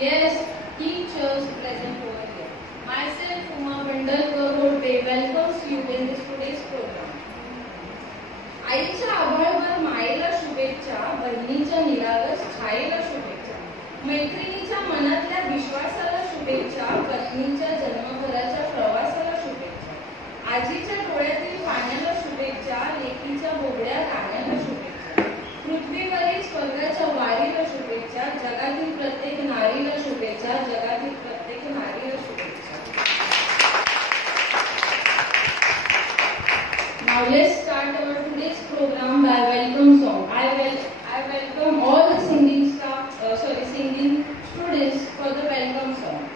Guests, teachers present over here. Myself, Uma Bandalkar, welcomes you in this today's program. आईच्या आभाळभर मायेला शुभेच्छा, बहिणीच्या निरागस छायेला शुभेच्छा, मैत्रिणीच्या मनातल्या विश्वासाला शुभेच्छा, पत्नीच्या जन्मभराच्या प्रवासाला शुभेच्छा, आजीच्या डोळ्यातील पाण्याला शुभेच्छा, लेकीच्या बोबड्या गाण्याला शुभेच्छा, पृथ्वीवरील स्वर्गाच्या वारीला शुभेच्छा, जगातील प्रत्येक नारीला शुभेच्छा, जगातील प्रत्येक नारीला शुभेच्छा. Now let's start our today's program by welcome song. I welcome all the singing students for the welcome song.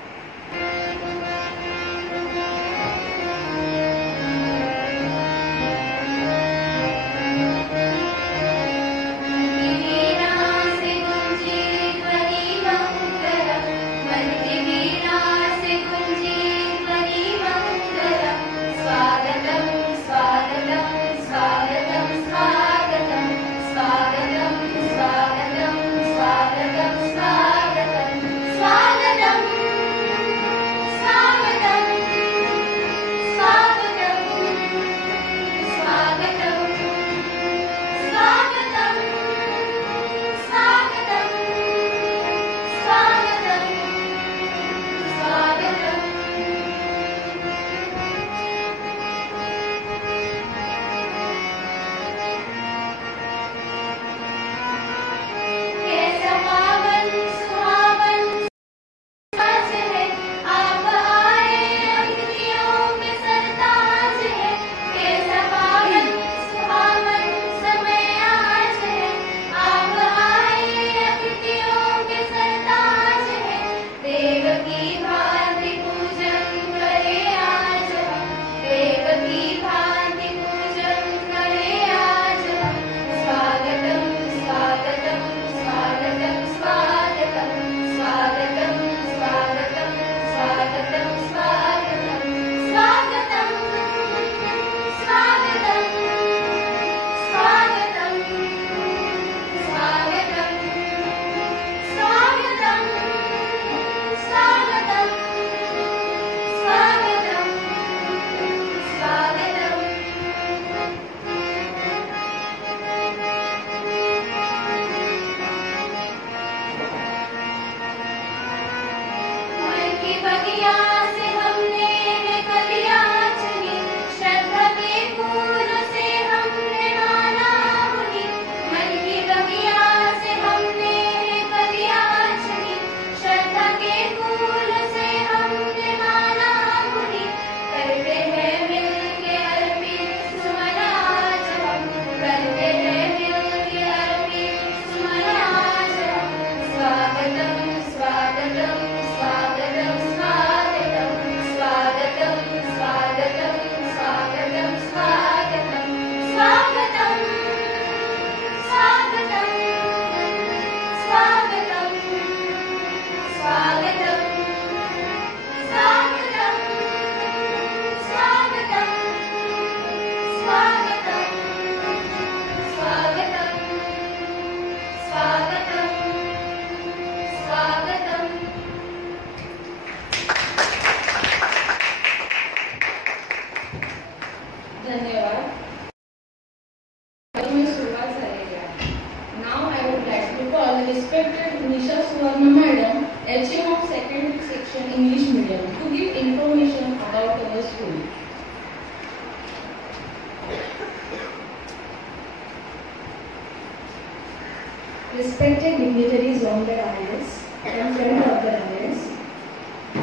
Respected dignitaries on the dais and front of the dais,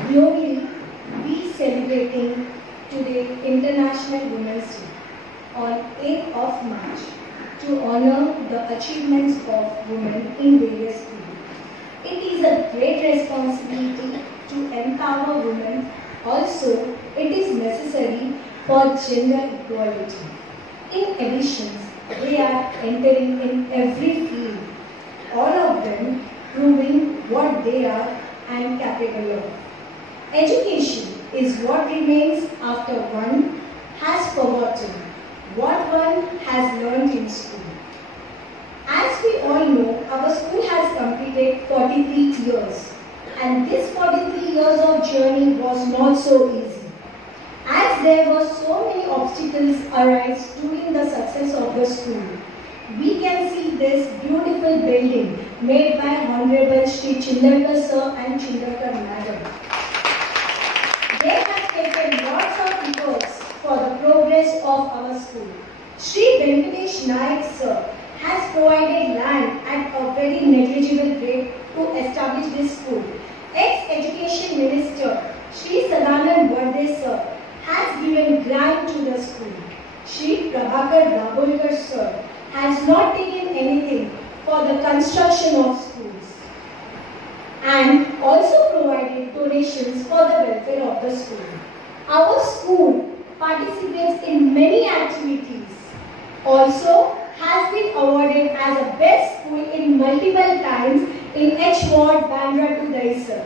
globally we celebrating today International Women's Day on 8th of March to honor the achievements of women in various fields. It is a great responsibility to empower women. Also, it is necessary for gender equality. In addition, they are entering in every field, all of them proving what they are and capable of. Education is what remains after one has forgotten what one has learned in school. As we all know, our school has completed 43 years and this 43 years of journey was not so easy. As there were so many obstacles arise during the success of the school. We can see this beautiful building made by Honorable Shri Chindarkar Sir and Chindarkar Madam. They have taken lots of efforts for the progress of our school. Shri Venkatesh Naik Sir has provided land at a very negligible rate to establish this school. Ex-Education Minister Shri Sadanand Vardhe Sir has given grant to the school. Shri Prabhakar Dabholkar Sir has not taken anything for the construction of schools and also provided donations for the welfare of the school. Our school participates in many activities. Also has been awarded as a best school in multiple times in H Ward, Bandra to Dahisar.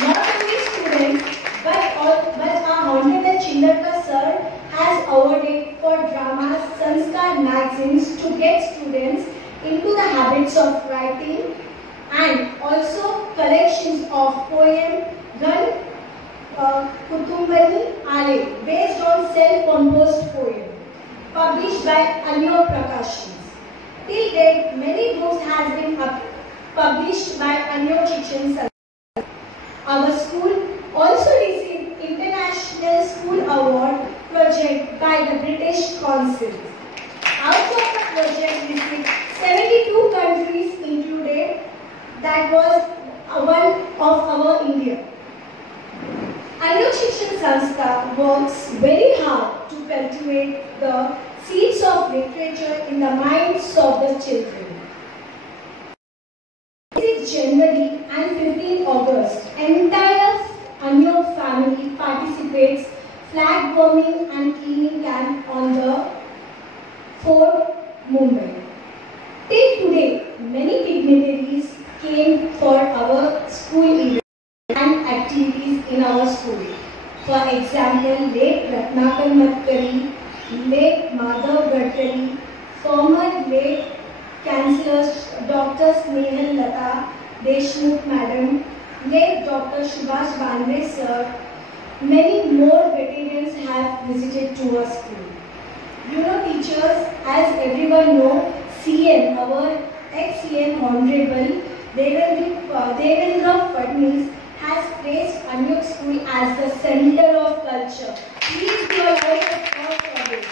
Not only students but our Honorable Chindarkar Sir has awarded for dramas Sanskar magazines to get students into the habits of writing, and also collections of poem Gan Kutumbani Ale based on self-composed poem published by Anyo Prakashans. Till date, many books have been published by Anyo Chichen. Our school also received International School Award project by the British Council. Out of the project received 72 countries included, that was one of our India. Anyo Chichen Sanstha works very hard to cultivate the seeds of literature in the minds of the children. 6 January and 15 August, entire Anyo family participates flag warming and cleaning camp on the Fort Mumbai. Till today, many dignitaries came for our school events and activities in our school. For example, late Ratnakar Matkari, late Madhav Gadkari, former late Councillors Dr. Snehal Lata Deshmukh Madam, late Dr. Subhash Bandre Sir, many more veterans have visited to our school. You know, teachers, as everyone knows, CM, our ex-CM Honorable Devendra Fadnis has placed Anyo School as the center of culture. Please give a round of applause for this.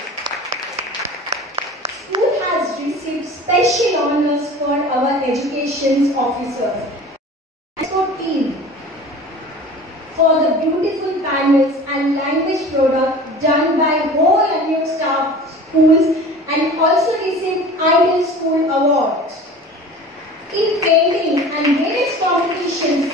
School has received special honors for our education officers. UNESCO team for the beautiful panels and language product done by whole Anyo staff schools, and also received Ideal School Award. In painting and various competitions,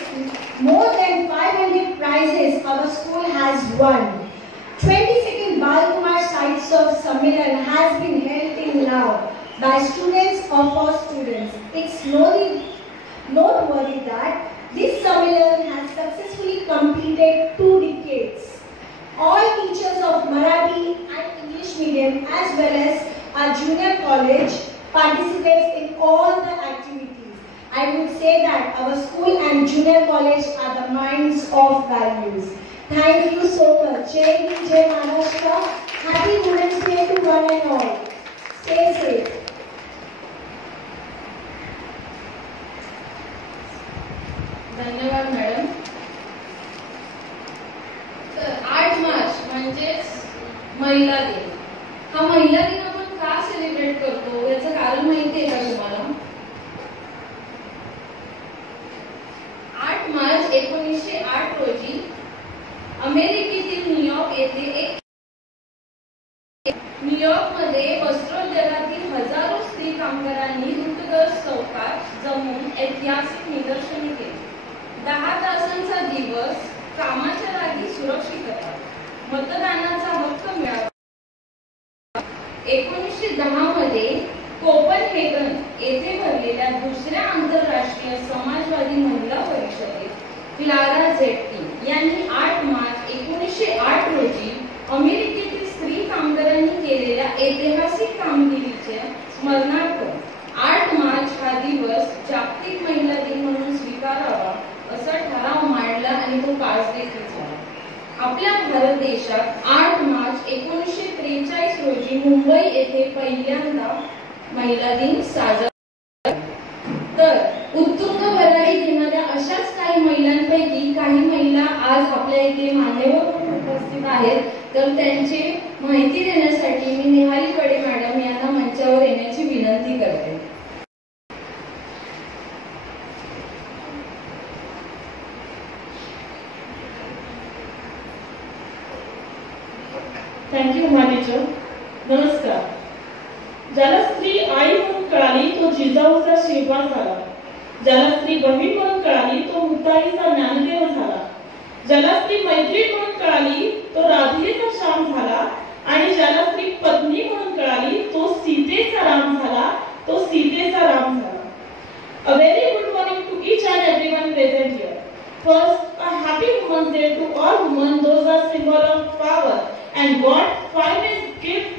more than 500 prizes our school has won. 22nd Balkumar Sahitya Sammelan has been held till now by students of our students. It's noteworthy that this Sammelan has successfully completed 2 decades. All teachers of Marathi and English medium as well as our junior college participates in all the activities. I would say that our school and junior college are the minds of values. Thank you so much. Jai Hind, Jai Maharashtra. Happy Women's Day to one and all. Stay safe. धन्यवाद madam. तर 8 मार्च म्हणजेच महिला दिन. हा महिला दिन आपण का सेलिब्रेट करतो याचं कारण माहिती आहे का तुम्हाला? 8 मार्च 1908 रोजी अमेरिकेतील न्यूयॉर्क येथे न्यूयॉर्कमध्ये वस्त्रोद्योगातील हजारो स्त्री कामगारांनी लुटगस्त चौकात जमून ऐतिहासिक निदर्शने केली. 10 तासांचा दिवस, कामाच्या जागी सुरक्षितता, मतदानाचा हक्क मिळावा. 1910 मध्ये कोपनहेगन येथे भरलेल्या दुसऱ्या आंतरराष्ट्रीय समाजवादी महिला परिषदेत क्लारा झेटकिन यांनी 8 मार्च 1908 रोजी अमेरिकेतील स्त्री कामगारांनी केलेल्या ऐतिहासिक कामगिरीच्या स्मरणार्थ 8 मार्च हा दिवस जागतिक महिला दिन म्हणून स्वीकारावा वर्षात 8 मार्च 1943 रोजी मुंबई येथे पहिल्यांदा महिला दिन साजरा. तर उत्तुंग भरारी घेणाऱ्या अशाच काही महिलांपैकी काही महिला आज आपल्या इथे मान्यवर म्हणून उपस्थित आहेत. तर त्यांची माहिती देण्यासाठी मी निहाली कडे मॅडम यांना मंचावर येण्याची विनंती करते. थँक्यू मा टीचर. नमस्कार. ज्याला स्त्री आई म्हणून कळाली तो जिजाऊचा आशीर्वाद झाला. ज्याला स्त्री बहीण म्हणून कळाली तो मुक्ताईचा ज्ञानदेव झाला. ज्याला स्त्री मैत्रीण म्हणून कळाली तो राधेचा श्याम झाला. आणि ज्याला स्त्री पत्नी म्हणून कळाली तो सीतेचा राम झाला. तो सीतेचा राम झाला. A very good morning to each and everyone present here. First, a happy Women's Day to all women. Those are symbol of power and God's finest gift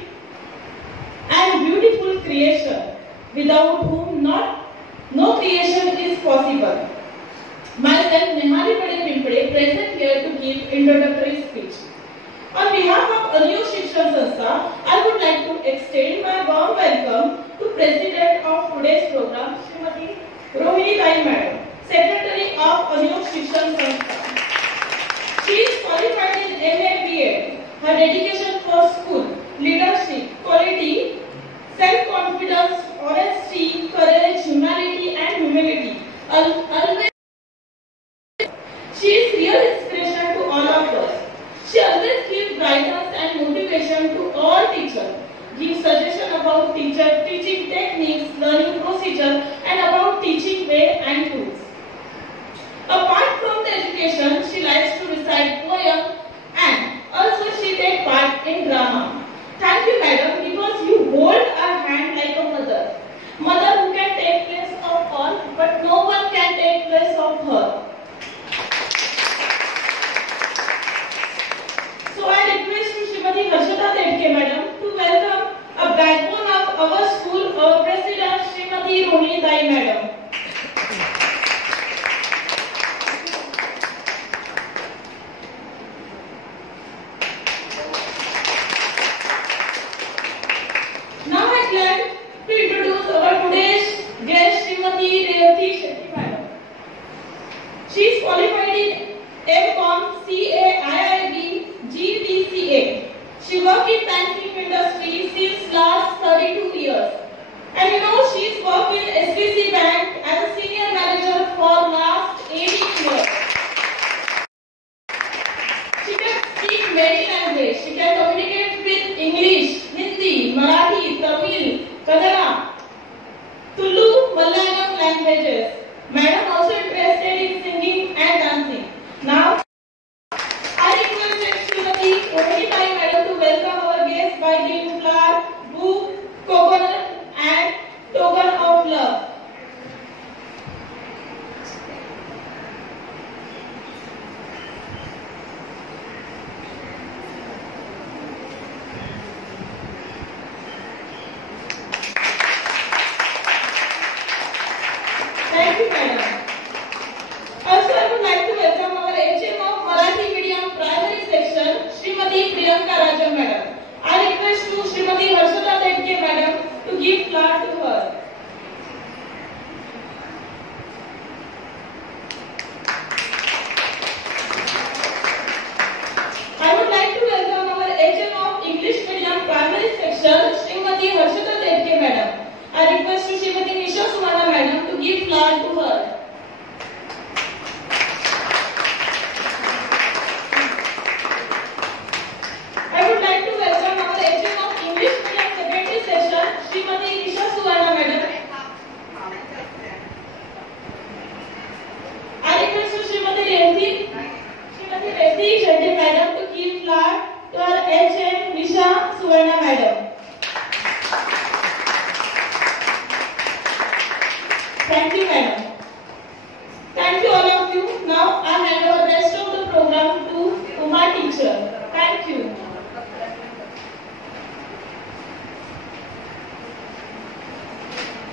and beautiful creation, without whom no creation is possible. Myself, Nihali Kade Pimpade, present here to give introductory speech. On behalf of Anu Shikshan Sanstha, I would like to extend my warm welcome to President of today's program, Srimati Rohini Rai Madam, Secretary of Anu Shikshan Sanstha. She is qualified in MA B.Ed. Her dedication for school, leadership, quality, self-confidence, honesty, courage, humanity and humility. Always, she is real inspiration to all of us. She always gives guidance and motivation to all teachers, gives suggestion about teaching techniques, learning procedure and about teaching way and tools. Apart from the education, she likes to recite poems and also she takes part in drama. Thank you, madam, because you hold a hand like a mother. Mother who can take place of all, but no one can take place of her. So I request you, Srimati Harshada Dedke madam, to welcome a backbone of our school, our president, Srimati Rohini Rai madam.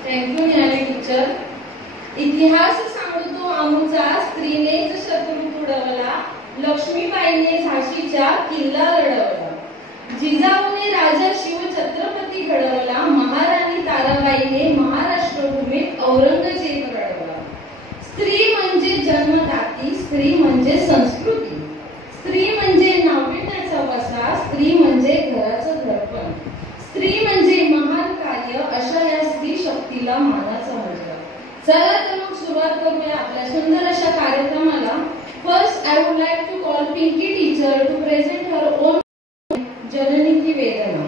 Thank you Nihali teacher. इतिहास सांगतो आमचा स्त्रीनेच शत्रू तुडवला, लक्ष्मीबाईने झाशीचा किल्ला लढवला, जिजाऊने राजा शिवछत्रपती घडवला, महाराणी ताराबाईने महाराष्ट्र भूमीत औरंगजेब घडवला. स्त्री म्हणजे जन्मदाती, स्त्री म्हणजे संस्कृती, स्त्री म्हणजे नाविन्याचा वसा, स्त्री म्हणजे घराचं दर्पण, स्त्री म्हणजे महान कार्य. अशा या स्त्री शक्तीला मानाचा मुजरा. चला तर मग सुरुवात करूया आपल्या सुंदर अशा कार्यक्रमाला. First I would like to call Pinky teacher to present her own जननी की वेदना.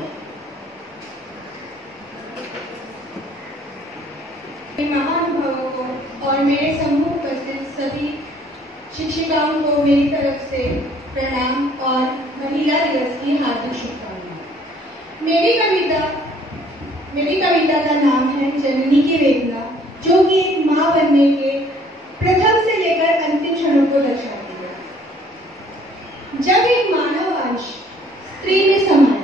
महानुभावों को और मेरे समूह उपस्थित सभी शिक्षिकाओं को मेरी तरफ से प्रणाम और महिला दिवस की हार्दिक शुभकामनाएं. मेरी कविता का नाम है जननी की वेदना, जो कि एक माँ बनने के प्रथम से लेकर अंतिम क्षणों को दर्शाती है. जब एक मानव अंश स्त्री में समाया,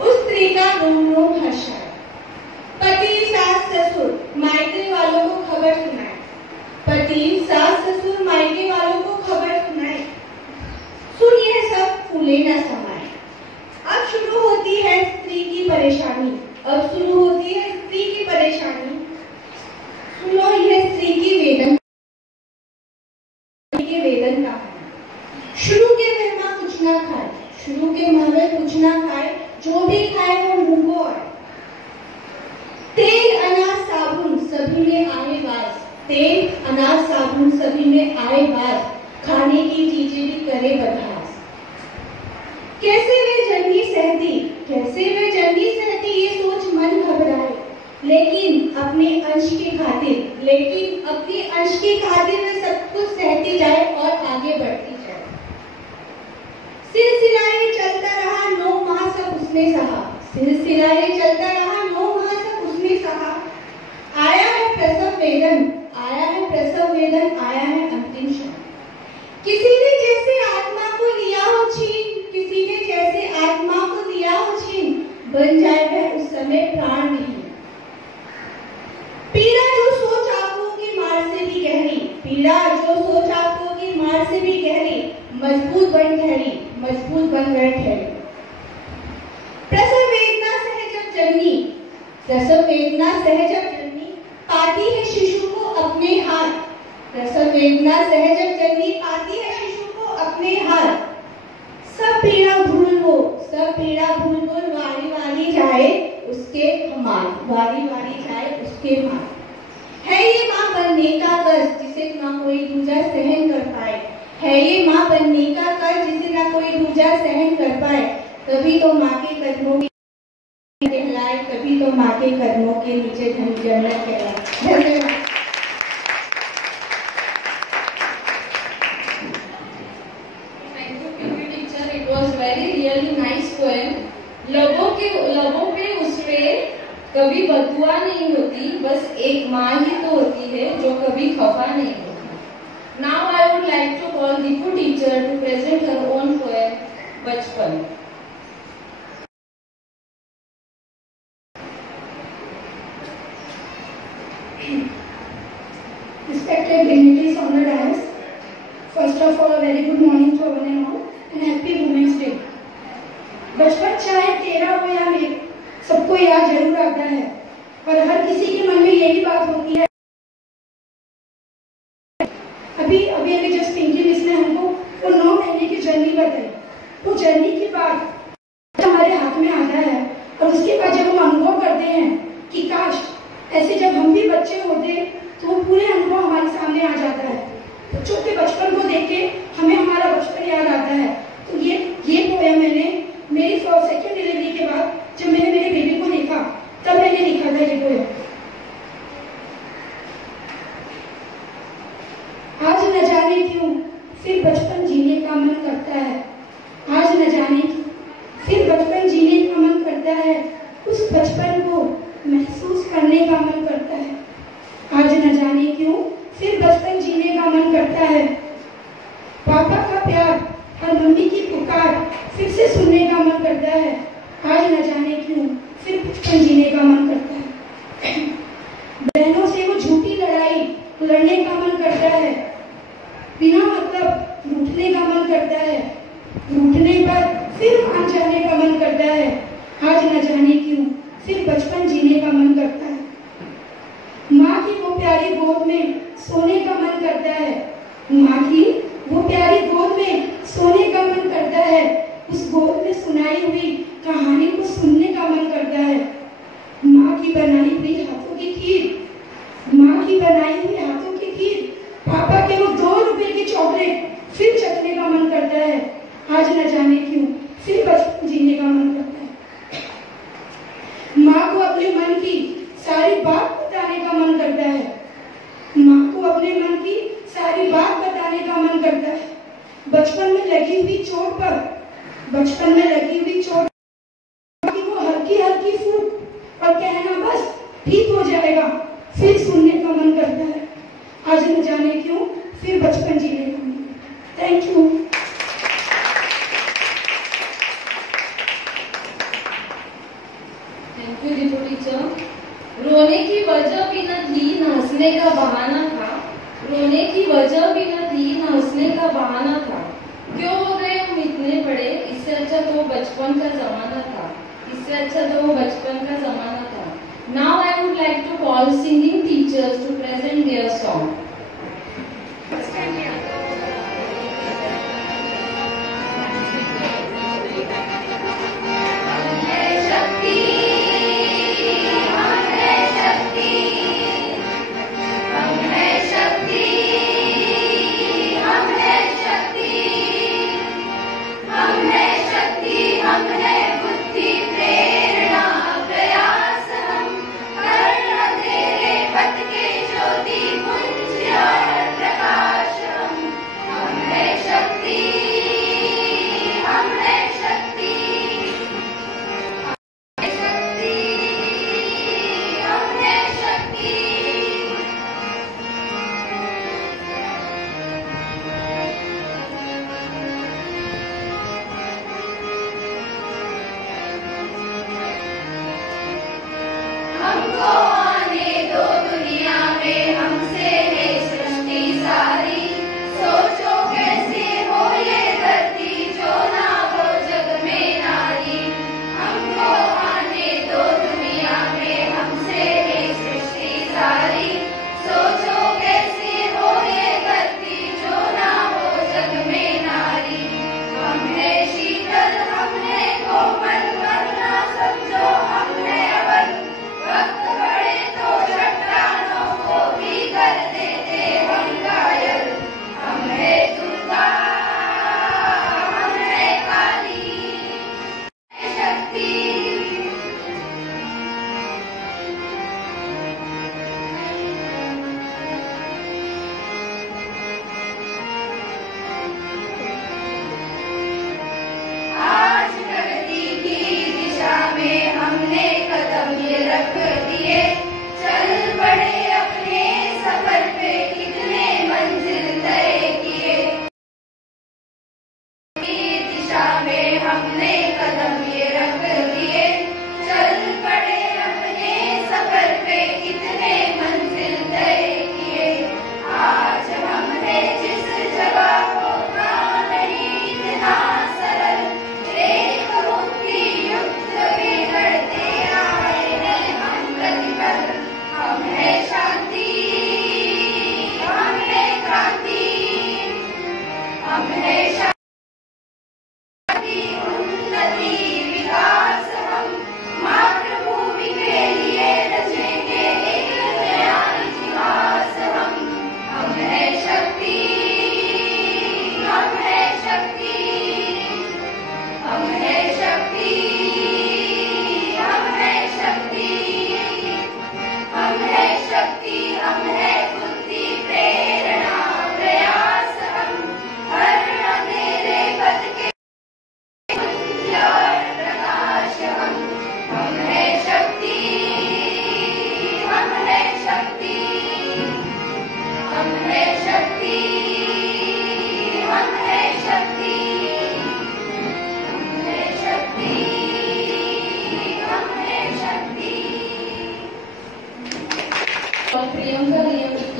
उस स्त्री का रोम रोम हर्षाया. पति सास ससुर मायके वालों को खबर सुनाए, सुन यह सब फूले न समाए. अब शुरू होती है स्त्री की परेशानी, सुनो यह स्त्री की वेदन कहानी. शुरू के मेहमान कुछ ना खाए, जो भी खाए वो मुंह को आए. तेल अनाज साबुन सभी में आए बाज, खाने की चीजें भी करे बदहास. कैसे वे जननी सहती ये सोच मन घबराए, लेकिन अपने अंश की खातिर वे सब कुछ सहती जाए और आगे बढ़ती जाए. सिलसिलाए चलता रहा 9 माह सब उसने सहा. आया है प्रसव वेदन, आया है अंतिम क्षण. किसी ने जैसे आत्मा को लिया हो छीन, बन जाए वह उस समय प्राण नहीं. पीड़ा जो सोच आंखों की मार से भी गहरी, मजबूत बन गए ठहरी. प्रसव वेदना सह जब जननी पाती है शिशु को अपने हाथ. सब पीड़ा भूल वारी जाए उसके माँ. है ये माँ बनने का कर्ज जिसे ना कोई दूजा सहन कर पाए. कभी तो माँ के कदमों के कहलाए, कभी तो माँ के कदमों के नीचे जन्नत कहलाए. धन्यवाद. It was very really nice poem. लबों पे उसके कभी बदुआ नहीं होती, बस एक माँ ही तो होती है जो कभी खफा नहीं होती. Now I would like to call Deepu teacher to present her own poem, Bachpan. Respected dignitaries on the dais, first of all, a very good morning to one and all, and happy Women's Day. बचपन चाहे तेरा हो या मेरा, सबको याद जरूर आता है, और हर किसी के मन में यही बात होती है. अभी जस्ट पिंकी मिस ने हमको वो 9 महीने की जर्नी बताई. वो जर्नी की बात हमारे हाथ में आता है, और उसके बाद जब हम अनुभव करते हैं कि काश ऐसे जब हम भी बच्चे होते तो वो पूरे अनुभव हमारे सामने आ जाता है. बच्चों के बचपन को देख के हमें हमारा बचपन याद आता है. तो ये पोएम मैंने मेरी सेकंड डिलीवरी के बाद जब मैंने मेरे बेबी को देखा तब मैंने लिखा था ये पोएम. आज न जाने क्यों फिर बचपन जीने का मन करता है. आज न जाने फिर बचपन जीने का मन करता है. उस बचपन को महसूस करने का मन करता है. आज न जाने क्यों फिर बचपन जीने का मन करता है. पापा का प्यार और मम्मी की पुकार फिर से सुनने का मन करता है. आज न जाने क्यों फिर बचपन जीने का मन करता है. बहनों से वो झूठी लड़ाई पर फिर मान जाने का मन करता है। आज न जाने क्यों फिर बचपन जीने का मन करता है। माँ की वो प्यारी गोद में सोने का मन करता है। माँ की वो प्यारी गोद में सोने का मन करता है। उस गोद में सुनाई हुई कहानी को सुनने का मन करता है। माँ की बनाई हुई हाथों की खीर, माँ की बनाई हुई हाथों की खीर, पापा के वो 2 रुपए की चॉकलेट फिर चखने का मन करता है। आज न जाने क्यों फिर बचपन जीने का मन करता है। माँ को अपने मन की सारी बात बताने का मन करता है। माँ को अपने मन की सारी बात बताने का मन करता है। बचपन में लगी हुई चोट पर, बचपन में लगी हुई चोट की वो हल्की हल्की फूंक और कहना बस ठीक हो जाएगा फिर सुनने का मन करता है। आज न जाने क्यों फिर बचपन जीने का मन करता है। Thank you. Thank you Deepu teacher. रोने की वजह भी न थी न हंसने का बहाना था। रोने की वजह भी न थी न हंसने का बहाना था। क्यों हो गए हम इतने बड़े, इससे अच्छा तो बचपन का जमाना था। इससे अच्छा तो बचपन का जमाना था। Now I would like to call singing teachers to present their song.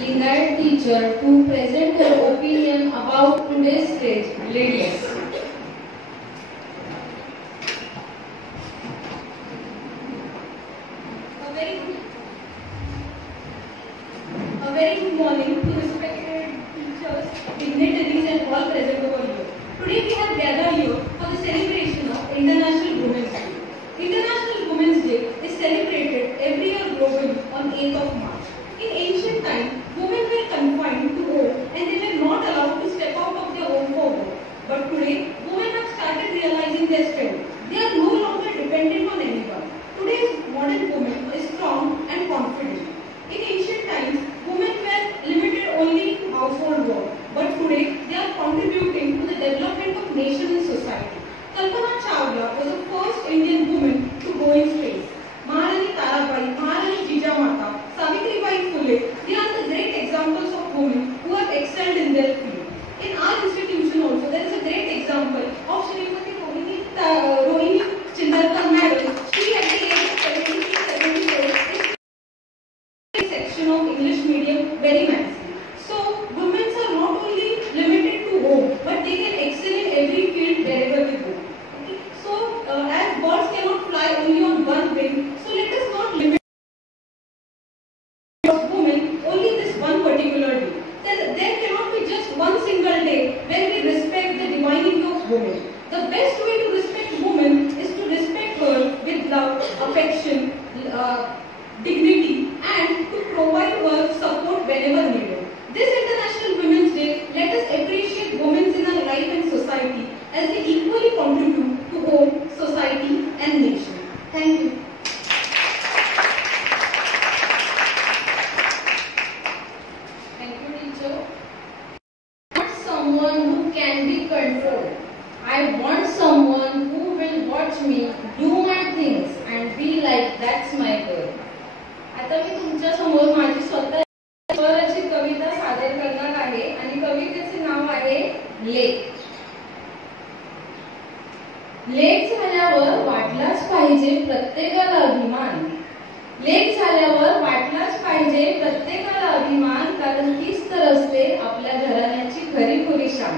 Lingayat teacher to present her opinion about today's stage, ladies. That's my girl. आता मी तुमच्या समोर माझी स्वतःची कविता सादर करणार आहे आणि कवितेचे नाव आहे लेक. लेक झाल्यावर वाटलाच पाहिजे प्रत्येकाला अभिमान. लेक झाल्यावर वाटलाच पाहिजे प्रत्येकाला अभिमान, कारण तीच तर असते आपल्या घराण्याची खरीखुरी शान.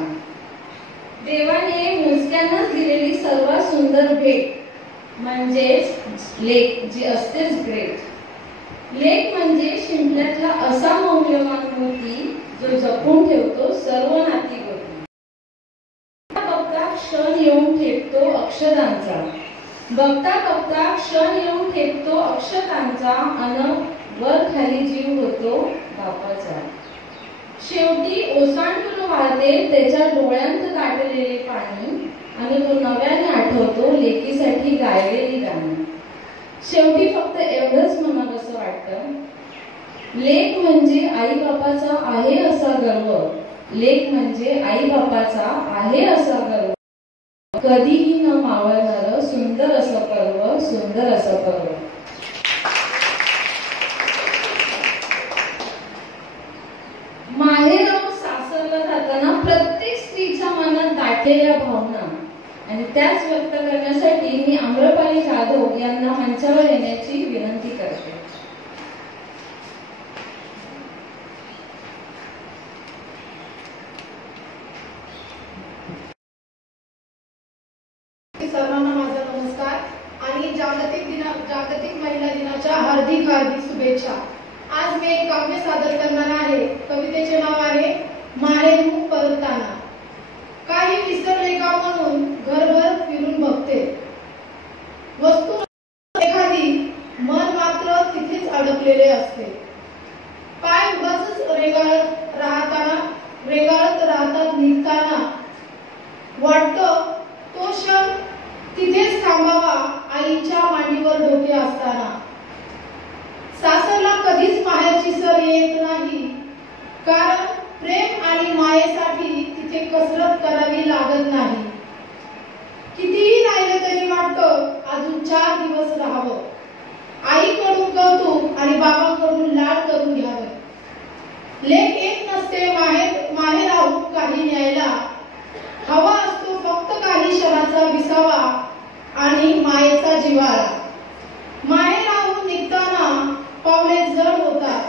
देवाने मोजक्यांनाच दिलेली सर्वात सुंदर भेट म्हणजेच लेक, जी असतेच ग्रेट. लेक म्हणजे शिंपल्यातला असा मौल्यवान मोती जो जपून ठेवतो सर्व नाती गोती. बघता क्षण येऊन ठेपतो अक्षतांचा, बघता बघता क्षण येऊन ठेपतो अक्षतांचा, अन वर खाली जीव होतो बापाचा. शेवटी ओसांडून वाहते त्याच्या डोळ्यांत दाटलेले पाणी, आणि तो नव्याने आठवतो लेकीसाठी गायलेली गाणी. शेवटी फक्त एवढंच म्हणावंसं वाटतं, लेक म्हणजे आई बापाचा आहे असा गर्व. लेक म्हणजे आई बापाचा आहे असा गर्व, कधीही न मावळणार सुंदर असं पर्व, सुंदर असं पर्व. माहेराहून सासरला जाताना प्रत्येक स्त्रीच्या मनात दाटलेल्या भावना आणि त्याच व्यक्त करण्यासाठी मी आम्रपाली जाधव यांना मंचावर येण्याची विनंती करते. सर्वांना माझा नमस्कार आणि जागतिक महिला दिनाच्या हार्दिक शुभेच्छा. आज मी एक काव्य सादर करणार आहे. कवितेचे नाव आहे माहेरून परतताना. काही विसरले का म्हणून घरभर फिरून बघते, वस्तू एखादी मन मात्र तिथेच अडकलेले असते. पाय उगाच रेंगाळत राहतात निघताना, वाटतं तो क्षण तिथेच थांबावा आईच्या मांडीवर डोके असताना. सासरला कधीच माहेरची सर येत नाही, कारण प्रेम आणि मायेसाठी तिथे कसरत करावी लागत नाही. कितीही राहिले तरी वाटतं अजून 4 दिवस राहावं, आईकडून कौतुक आणि बाबाकडून लाड करून घ्यावं. लेक येत नसते माहेराहून काही न्यायला, हवा असतो फक्त काही क्षणाचा विसावा आणि मायेचा जिव्हाळा. माहेराहून निघताना पावले जड होतात,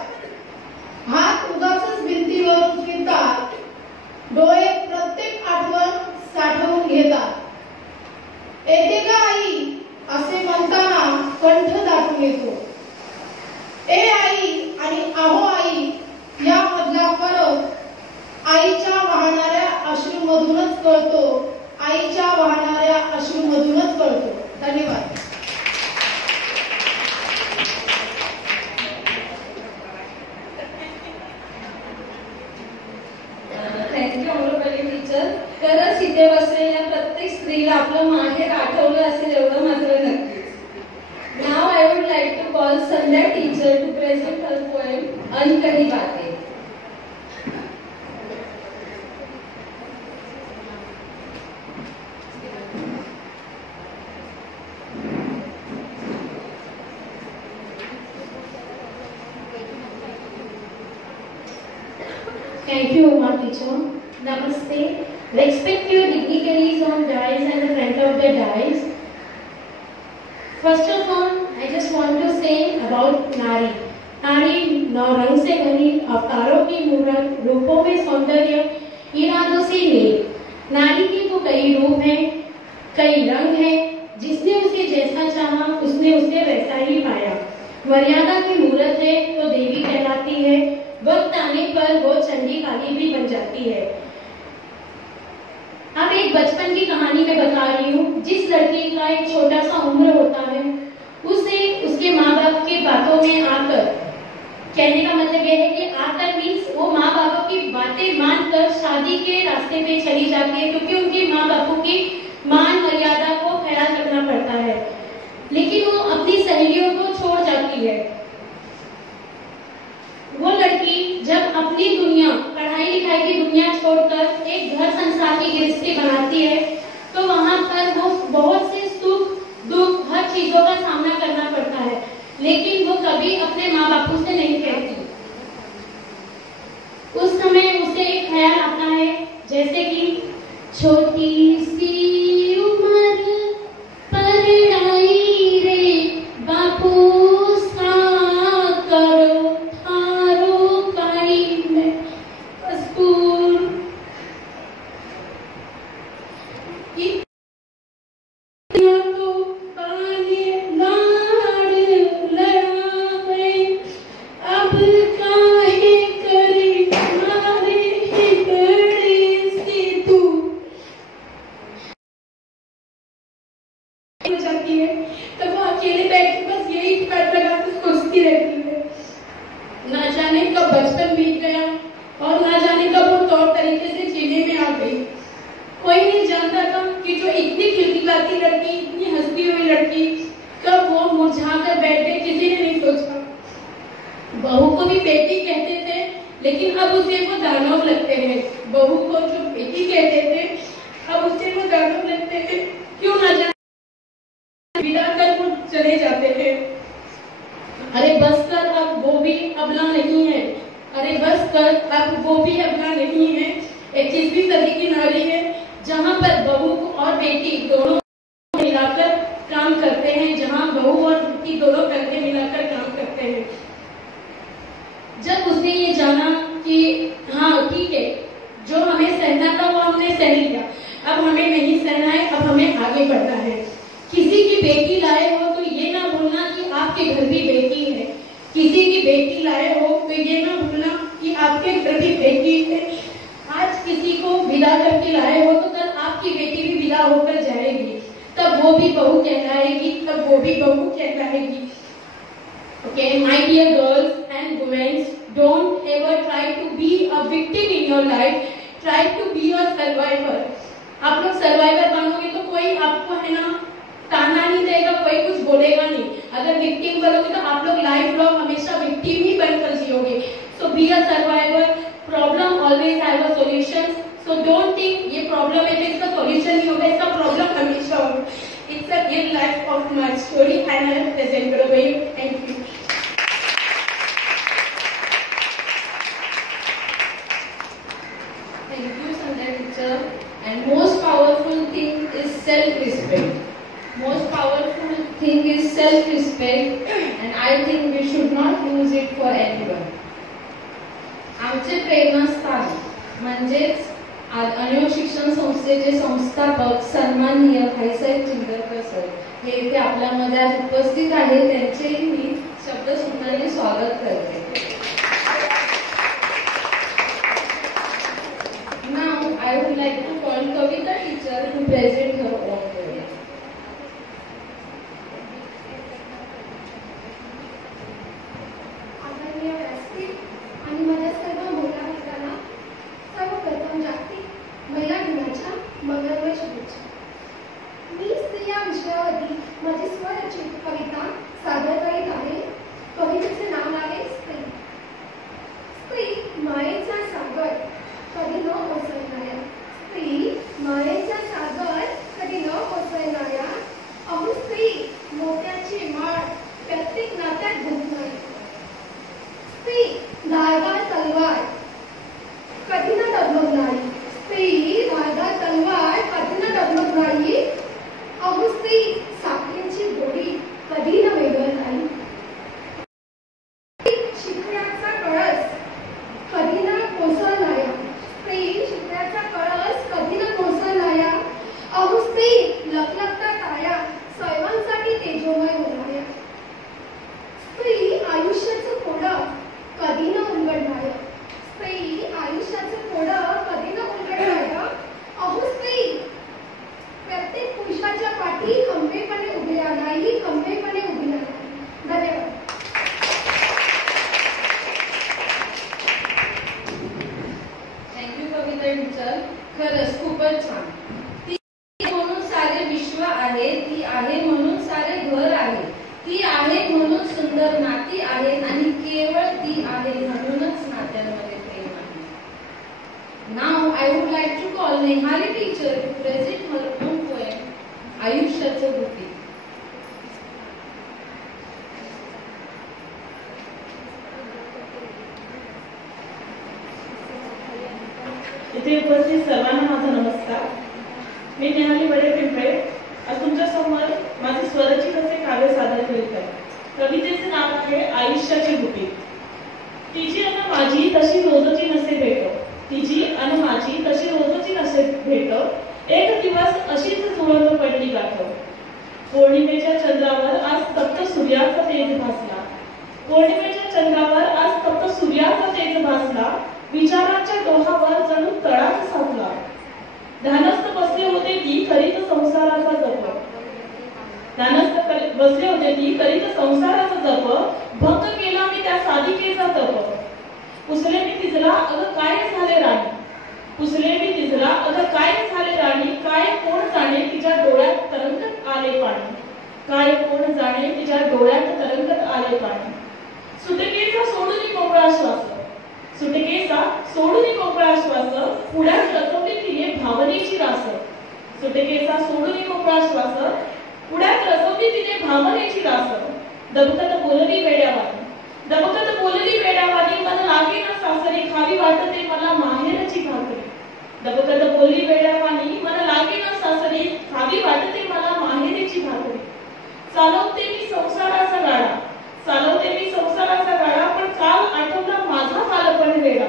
हात उगाचच भिंतीवरून फिरतात, डोळे प्रत्येक आठवण साठवून घेतात. येते का आई असे म्हणताना कंठ दाटून येतो. ए आई आणि आहो आई यामधला फरक आईच्या वाहणाऱ्या अश्रूमधूनच कळतो, आईच्या वाहणाऱ्या अश्रूमधूनच कळतो. धन्यवाद. Thank you Amrapali teacher. खरंच इथे बसलेल्या प्रत्येक स्त्रीला आपलं माहेर आठवलं असेल एवढं मात्र नक्कीच. Now I would like to call Sandhya teacher to present her poem अनकही बातें. Thank you, Uma teacher. Namaste. Respected dignitaries on dais and the front of the dais. First of all, I just want to say about Nari. Nari 9 रंग से बनी, अवतारों की मूरत, रूपों में सौंदर्य, इरादों से नेक. नारी के तो कई रूप हैं, कई रंग हैं. जिसने उसे जैसा चाहा, उसने उसे वैसा ही पाया. मर्यादा की मूरत है तो देवी कहलाती है. वक्त आने पर वो चंडी काली भी बन जाती है. अब एक बचपन की कहानी मैं बता रही हूँ. जिस लड़की का एक छोटा सा उम्र होता है, उसे उसके माँ बाप के बातों में आकर, कहने का मतलब यह है कि आकर मीन्स वो माँ बाप की बातें मानकर शादी के रास्ते पे चली जाती है, क्योंकि उनके माँ बापों की मान मर्यादा को ख्याल रखना पड़ता है. लेकिन वो अपनी सहेलियों को छोड़ जाती है. वो लड़की जब अपनी दुनिया, पढ़ाई लिखाई की दुनिया छोड़कर एक घर संसार की गृहस्थी बनाती है, तो वहां पर वो बहुत से सुख दुख हर चीजों का सामना करना पड़ता है. अकेले बैठ के बस यही बात लगा के सोचती रहती है। ना जाने कब बचपन बीत गया और ना जाने कब वो तौर तरीके से जीने में आ गई। कोई नहीं जानता था कि जो इतनी खिलखिलाती लड़की, इतनी हंसती हुई लड़की, कब वो मुरझा कर बैठ गई, किसी ने नहीं सोचा। बहू को भी बेटी कहते थे, लेकिन अब उसे वो दानव लगते हैं। बहू को जो बेटी कहते थे, अब उसे वो दानव लगते हैं। क्यों ना जाने विदा कर वो चले जाते हैं। अरे बस कर, अब वो भी अबला नहीं है। अरे बस कर, अब वो भी अबला नहीं है। 21वीं सदी की नारी है, जहाँ पर बहू और बेटी दोनों मिलाकर काम करते हैं, जहाँ बहू और बेटी दोनों करके मिलाकर काम करते हैं। जब उसने ये जाना कि हाँ ठीक है, जो हमें सहना था वो हमने सह लिया, अब हमें नहीं सहना है, अब हमें आगे बढ़ना है। किसी की बेटी लाए हो तो ये ना भूलना कि आपके घर भी बेटी है। किसी की बेटी लाए हो तो ये ना भूलना कि आपके घर भी बेटी है। आज किसी को विदा करके लाए हो तो कल आपकी बेटी भी विदा होकर जाएगी, तब वो भी बहू कहलाएगी, तब वो भी बहू कहलाएगी। Okay, my dear girls and women, don't ever try to be a victim in your life. Try to be a survivor. आप लोग सर्वाइवर बनोगे तो कोई आपको है ना ताना नहीं देगा, कोई कुछ बोलेगा नहीं। अगर विक्टिम बनोगे तो आप लोग लाइफ लॉन्ग हमेशा विक्टिम ही बनकर जियोगे। So be a survivor. Problem always have a solution. So don't think ये प्रॉब्लम है तो इसका सॉल्यूशन नहीं होगा, इसका प्रॉब्लम हमेशा होगा। It's a real life of my story and I have presented over you. Thank you. Thank you, Sandhya teacher. And most powerful thing is self-respect. Most powerful thing is self-respect, and I think we should not lose it for anyone. आमचे प्रेरणास्थान म्हणजेच अनयोग शिक्षण संस्थेचे संस्थापक सन्माननीय भाईसाहेब Chindarkar sir हे इथे आपल्यामध्ये आज उपस्थित आहेत, त्यांचेही मी शब्दसुमनाने स्वागत करते. Now I would like to call Kavita teacher to present her own poem. आदरणीय व्यासपीठ आणि माझ्या सर्व महिला मित्रांना सर्वप्रथम जागतिक महिला दिनाच्या मंगलमय शुभेच्छा. मी स्त्री या विषयावरती माझी स्वरचित कविता सादर करीत आहे. कवितेचे नाव आहे स्त्री. स्त्री मायेचा सागर कधी न कोसळणाऱ्या. स्त्री मायेचा सागर कधी न कोसळणाऱ्या. अहो स्त्री मोत्याची माळ प्रत्येक नात्यात गुंतणारी. स्त्री धारदार तलवार कधी न डगमगणारी. स्त्री धारदार तलवार कधी न डगमगणारी. अहो स्त्री साखरेची गोडी कधी न वेगळणारी. शिकण्याचा कळस कधी न कोसळणाऱ्या. स्त्री शिकण्याचा कळस कधी न कोसळणाऱ्या. अहो स्त्री लखलखता ताऱ्या सर्वांसाठी तेजोमय होणाऱ्या. स्त्री आयुष्याचं कोडं कधी न उलगडणाऱ्या. स्त्री आयुष्याचं कोडं कधी न उलगडणाऱ्या. अहो स्त्री प्रत्येक पुरुषाच्या पाठी खंबीरपणे उभी राहणारी, खंबीरपणे उभी राहणारी. धन्यवाद. थँक्यू कविता टीचर, खरंच खूपच छान. ती म्हणून सारे विश्व आहे, ती आहे म्हणून सारे घर आहे, ती आहे म्हणून सुंदर नाती आहेत आणि केवळ ती आहे म्हणूनच नात्यांमध्ये प्रेम आहे. Now I would like to call Nehali teacher to present her own poem आयुष्याचं गुपित. इथे उपस्थित सर्वांना माझा नमस्कार. मी नेहाली बडे पिंपळे आज तुमच्या समोर माझे स्वरचित असे काव्य सादर करीत आहे. कवितेचे नाव आहे आयुष्याची गुपित. तिची अन माझी तशी रोजची नसे भेट. तिची अन माझी तशी रोजची नसे भेट. एक दिवस अशीच जुळत पडली गाठ. पौर्णिमेच्या चंद्रावर आज तप्त सूर्याचा तेज भासला. पौर्णिमेच्या चंद्रावर आज तप्त सूर्याचा तेज भासला. विचारांच्या डोहावर जणू तळाच साचला. ध्यानस्थ बसले होते ती करीत संसाराचा जप. ध्यानस्थ बसले होते ती करीत संसाराचा जप, भंग केला मी त्या साधिकेचा तप. पुसले मी तिजला अगं काय झाले राणी, पुसले मी तिजला अगं काय झाले राणी, काय कोण जाणे तिच्या डोळ्यात तरंगत आले पाणी, काय कोण जाणे तिच्या डोळ्यात तरंगत आले पाणी. सुटकेचा सोडून मोकळा श्वास, सुटकेचा सोडून मोकळा श्वास, पुढ्यात रचवली तिने भावनेची रास. सुटकेचा सोडून मोकळा श्वास, पुढ्यात रचवली तिने भावनेची रास. दबकत बोलली वेड्यावानी, दबकत बोलली वेड्यावानी, मन लागे ना सासरी, खावी वाटते मला माहेरची भाकरी. दबकत बोलली वेड्यावानी, मन लागे ना सासरी, खावी वाटते मला माहेरची भाकरी. चालवते मी संसाराचा गाडा, चालवते मी संसाराचा गाडा, पण काल आठवला माझा बालपण वेडा.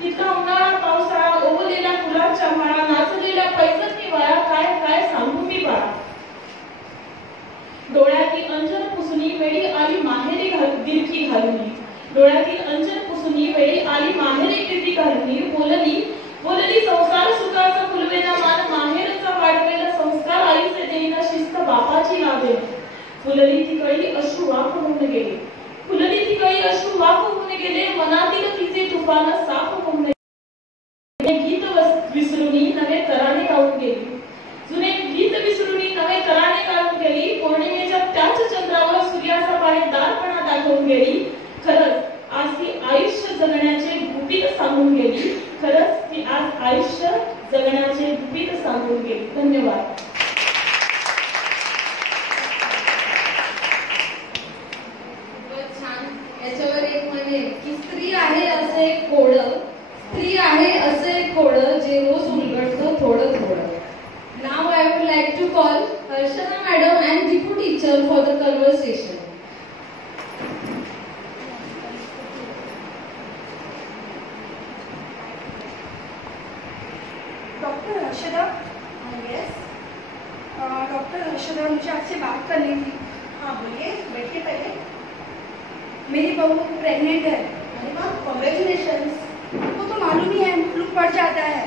तिथला उन्हाळा पावसाळा, ओवलेल्या फुलांच्या माळा, नाचलेल्या पैजणी वाया, काय काय सांगू मी बाळा. डोळ्यातील अंजन पुसुनी वेळी आली माहेरी दिलकी घालुनी, डोळ्यातील अंजन पुसुनी वेळी आली माहेरी दिलकी घालुनी. बोलली बोलली संसार सुखाचा फुलवेला मान, माहेरचा वाढवेला संस्कार आईचे देईना, शिस्त बापाची लावेल. फुलली ती कळी अश्रू वाफ होऊन गेले, फुलली ती कळी अश्रू वाफ होऊन गेले, मनातील तिचे तुफान साफ होऊन गेले. गीत विसरुनी नवे तराने गाऊन गेली, जुने गीत विसरुनी नवे तराने गाऊन गेली. पौर्णिमेच्या त्याच चंद्रावर सूर्याचा पाणी दारपणा दाखवून गेली. खरंच आज ती आयुष्य जगण्याचे गुपित सांगून गेली, खरंच ती आज आयुष्य जगण्याचे गुपित सांगून गेली. धन्यवाद. याच्यावर एक म्हणेल की स्त्री आहे असं एक कोडं, स्त्री आहे असं एक कोडं, जे रोज उलगडतं थोडं थोडं. Now I would like to call Harshada madam and Deepu teacher for the conversation. Doctor Harshada, yes doctor Harshada, मुझे आपसे बात करनी थी. हाँ बोलिए, बैठिए पहले. मेरी बहू प्रेग्नेंट है. अरे वाह, कॉन्ग्रेचुलेशंस. आपको तो मालूम ही है, मालूम पड़ जाता है,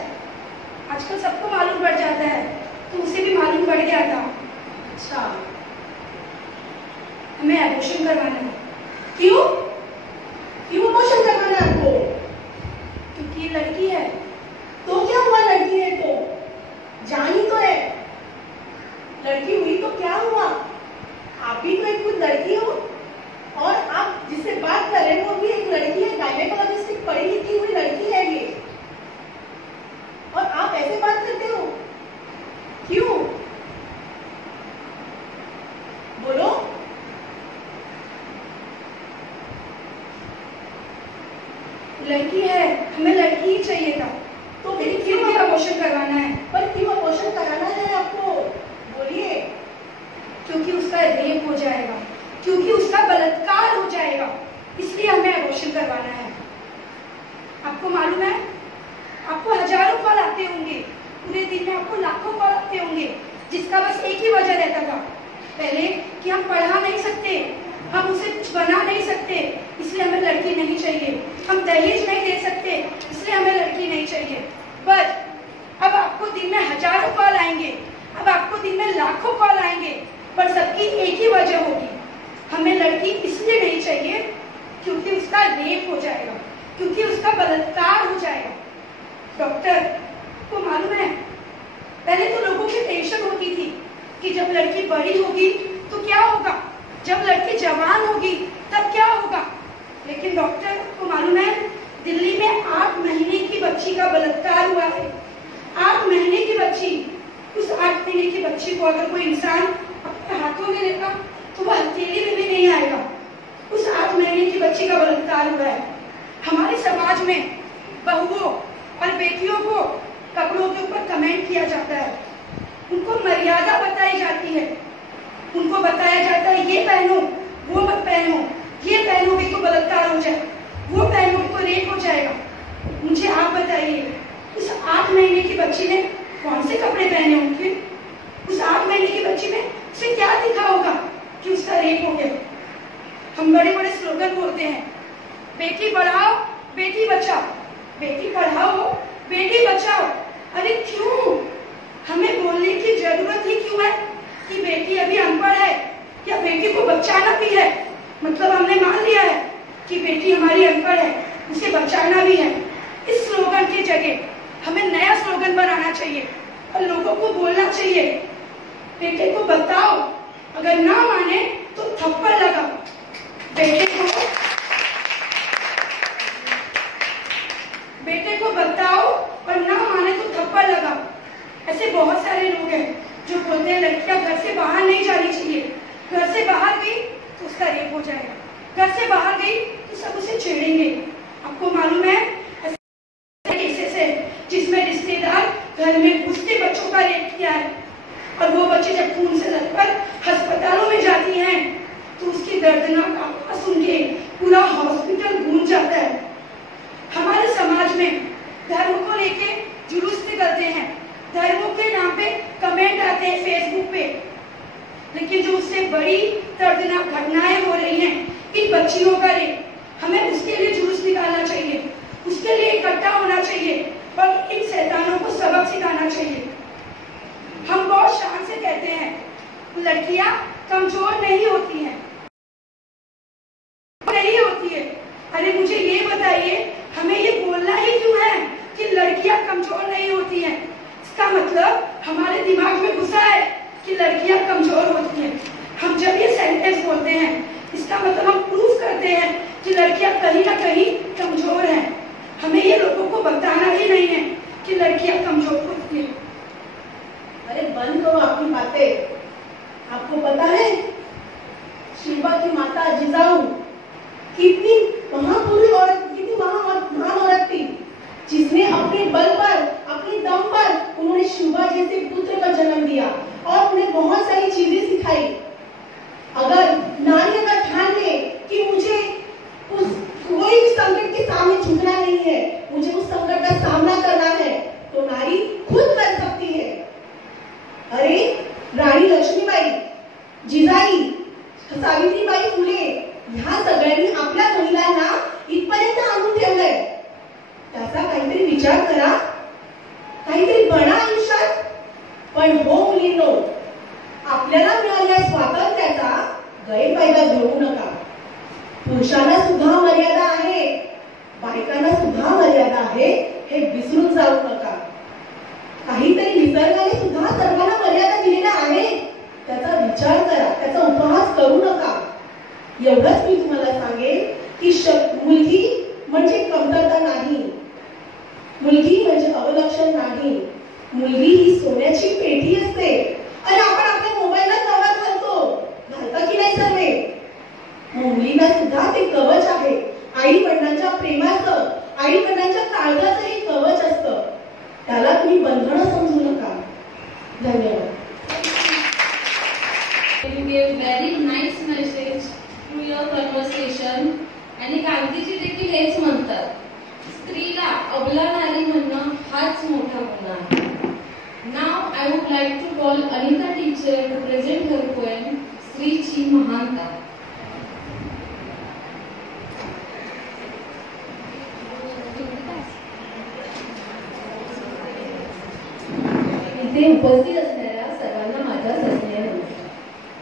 आजकल सबको मालूम पड़ जाता है, तो उसे भी मालूम पड़ गया था. अच्छा, हमें एबॉर्शन करवाना है. क्यों क्यों अबॉर्शन करवाना है आपको? क्योंकि ये लड़की है. तो क्या हुआ, लड़की है तो जान ही तो है. लड़की हुई तो क्या हुआ, आप भी तो एक खुद लड़की हो, और आप जिससे बात कर रहे हैं वो भी एक लड़की है, गायनेकोलॉजिस्ट पढ़ी लिखी हुई लड़की है ये, और आप ऐसे बात करते हो क्यों? बोलो. लड़की है, हमें लड़की ही चाहिए था, तो लेकिन फिर भी अबॉर्शन करवाना है. पर क्यों अबॉर्शन कराना है आपको, बोलिए. क्योंकि उसका रेप हो जाएगा, क्योंकि उसका बलात्कार हो जाएगा, इसलिए हमें अबॉर्शन करवाना है. आपको मालूम है, आपको हजारों कॉल आते होंगे, पूरे दिन में आपको लाखों कॉल आते होंगे, जिसका बस एक ही वजह रहता था पहले कि हम पढ़ा नहीं सकते, हम उसे कुछ बना नहीं सकते, इसलिए हमें लड़की नहीं चाहिए, हम दहेज नहीं दे सकते, इसलिए हमें लड़की नहीं चाहिए. पर अब आपको दिन में हजारों कॉल आएंगे, अब आपको दिन में लाखों कॉल आएंगे, पर सबकी एक ही वजह होगी, हमें लड़की इसलिए नहीं चाहिए क्योंकि उसका रेप हो जाएगा, क्योंकि उसका बलात्कार हो जाएगा. डॉक्टर को मालूम है, पहले तो लोगों की टेंशन होती थी कि जब लड़की बड़ी होगी तो क्या होगा, जब लड़की जवान होगी तब क्या होगा. लेकिन डॉक्टर को मालूम है, दिल्ली में 8 महीने की बच्ची का बलात्कार हुआ है. 8 महीने की बच्ची, उस 8 महीने की बच्ची को अगर कोई इंसान अपने हाथों में लेगा तो वह हथेली में भी नहीं आएगा. उस 8 महीने की बच्ची का बलात्कार हुआ है. हमारे समाज में बहुओं और बेटियों को कपड़ों के ऊपर कमेंट किया जाता है, उनको मर्यादा बताई जाती है, उनको बताया जाता है ये पहनो, वो मत पहनो, ये पहनोगे तो बलात्कार हो जाए, वो पहनोगे तो रेप हो जाएगा. मुझे आप बताइए, उस 8 महीने की बच्ची ने कौन से कपड़े पहने होंगे? उस 8 महीने की बच्ची ने उसे क्या दिखा होगा कि उसका रेप हो गया? हम बड़े बड़े स्लोगन बोलते हैं, बेटी पढ़ाओ बेटी बचाओ, बेटी पढ़ाओ बेटी बचाओ. अरे क्यों, हमें बोलने की जरूरत ही क्यों है कि बेटी अभी अनपढ़ है या बेटी बेटी को बचाना भी है, मतलब हमने मान लिया है कि बेटी हमारी अनपढ़ है, उसे बचाना भी है। इस स्लोगन की जगह हमें नया स्लोगन बनाना चाहिए और लोगों को बोलना चाहिए, बेटे को बताओ, अगर ना माने तो थप्पड़ लगाओ। बेटे को बताओ और ना माने तो थप्पड़ लगाओ। ऐसे बहुत सारे लोग हैं जो बोलते हैं लड़कियां घर से बाहर नहीं जानी चाहिए, घर से बाहर गई तो उसका रेप हो जाएगा, घर से बाहर गई तो सब उसे छेड़ेंगे। आपको मालूम है ऐसे केसेस है जिसमें रिश्तेदार घर में घुस के बच्चों का रेप किया है और वो बच्चे जब खून से लथपथ अस्पतालों में जाती हैं तो उसकी दर्दनाक आवाज सुन के पूरा हॉस्पिटल गूंज जाता है। हमारे समाज में धर्म को लेके जुलूस निकलते हैं, धर्मों के नाम पे कमेंट आते हैं फेसबुक पे, लेकिन जो उससे बड़ी दर्दनाक घटनाएं हो रही हैं इन बच्चियों का रेप, हमें उसके लिए जुलूस निकालना चाहिए, उसके लिए इकट्ठा होना चाहिए और इन शैतानों को सबक सिखाना चाहिए। हम बहुत शान से कहते हैं लड़कियां कमजोर नहीं होती हैं, नहीं होती है। अरे मुझे ये बताइए हमें ये बोलना ही क्यों है कि लड़कियां कमजोर नहीं होती हैं? इसका मतलब हमारे दिमाग में घुसा है कि लड़कियां कमजोर होती हैं। हम जब ये सेंटेंस बोलते हैं इसका मतलब हम प्रूफ करते हैं कि लड़कियां कहीं ना कहीं कमजोर हैं। हमें ये लोगों को बताना ही नहीं है कि लड़कियां कमजोर होती हैं। अरे बंद करो आपकी बातें। आपको पता है शिवा की माता जिजाऊ कितनी महापुरुष औरत, कितनी महान औरत थी, जिसने अपने बल पर, अपने दम पर उन्होंने शिवा जैसे पुत्र का जन्म दिया और उन्हें बहुत सारी चीजें सिखाई। अगर नारी अगर ठान ले कि मुझे उस कोई संकट के सामने झुकना नहीं है, मुझे उस संकट का सामना करना है, तो नारी खुद कर सकती है। अरे राणी लक्ष्मीबाई, जिजाई, सावित्रीबाई फुले ह्या सगळ्यांनी आपल्या महिलांना इथपर्यंत आणून ठेवलंय। त्याचा काहीतरी विचार करा, काहीतरी बना आयुष्यात। पण हो मुलींनो, आपल्याला मिळालेल्या स्वातंत्र्याचा गैरफायदा घेऊ नका। पुरुषांना सुद्धा मर्यादा आहे, बायकांना सुद्धा मर्यादा आहे, हे विसरून जाऊ नका। काहीतरी निसर्गाने सुद्धा सर्वांना मर्यादा दिलेल्या आहेत, त्याचा विचार करा, त्याचा उपहास करू नका। एवढंच मी तुम्हाला सांगेन की मुलगी म्हणजे कमतरता नाही, मुलगी म्हणजे अवलक्षण नाही, मुलगी ही सोन्याची पेटी असते। अरे आपण आपल्या मोबाईलला कवच घालता की नाही सर्वे? मुलींना सुद्धा ते कवच आहे, आई वडिलांच्या प्रेमाचं, आई वडिलांच्या काळजाचं हे कवच असतं, त्याला तुम्ही बंधनं समजू नका। धन्यवाद। You gave very nice message through your conversation. आणि गांधीजी देखील हेच म्हणतात, स्त्रीला अबला नारी म्हणणं हाच मोठा गुन्हा आहे. Now I would like to call Anita teacher to present her poem स्त्रीची महानता. इथे उपस्थित असणाऱ्या सर्वांना माझा सस्नेह नमस्कार.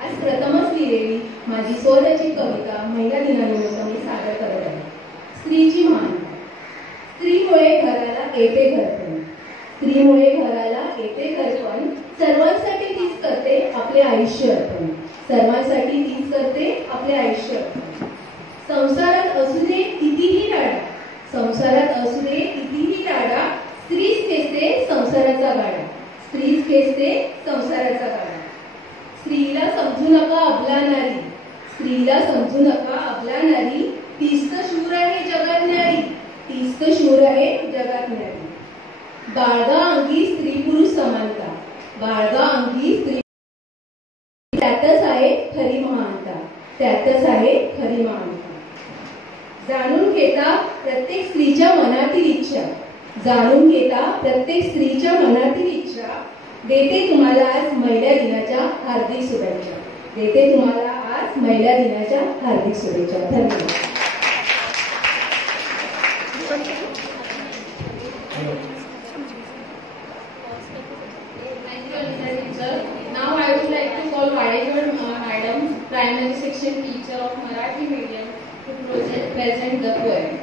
आज प्रथमच लिहिलेली माझी स्वरचित कविता महिला दिनानिमित्त मी सादर करत आहे. स्त्रीची महानता. स्त्रीमुळे घराला येते घरपण, स्त्रीमुळे घराला येते घरपण, सर्वांसाठी तीच करते आपले आयुष्य अर्पण, सर्वांसाठी तीच करते आपले आयुष्य अर्पण. संसारात असू दे कितीही राडा, संसारात असू दे कितीही राडा, स्त्रीच खेचते संसाराचा गाडा, स्त्रीच खेचते संसाराचा गाडा. स्त्रीला समजू नका अबला नारी, स्त्रीला समजू नका अबला नारी, तीच तर शूर आहे जगात न्यारी, तीच तर शूर आहे जगात न्यारी. बाळगा अंगी स्त्री पुरुष समानता, बाळगा अंगी स्त्री, त्यातच आहे खरी महानता, त्यातच आहे खरी महानता. जाणून घेता प्रत्येक स्त्रीच्या मनातील इच्छा, जाणून घेता प्रत्येक स्त्रीच्या मनातील इच्छा, देते तुम्हाला आज महिला दिनाच्या हार्दिक शुभेच्छा, देते तुम्हाला आज महिला दिनाच्या हार्दिक शुभेच्छा. धन्यवाद. Thank you, Anita teacher. Now I would like to call Vadekar madam primary section teacher of Marathi medium, to present the poem.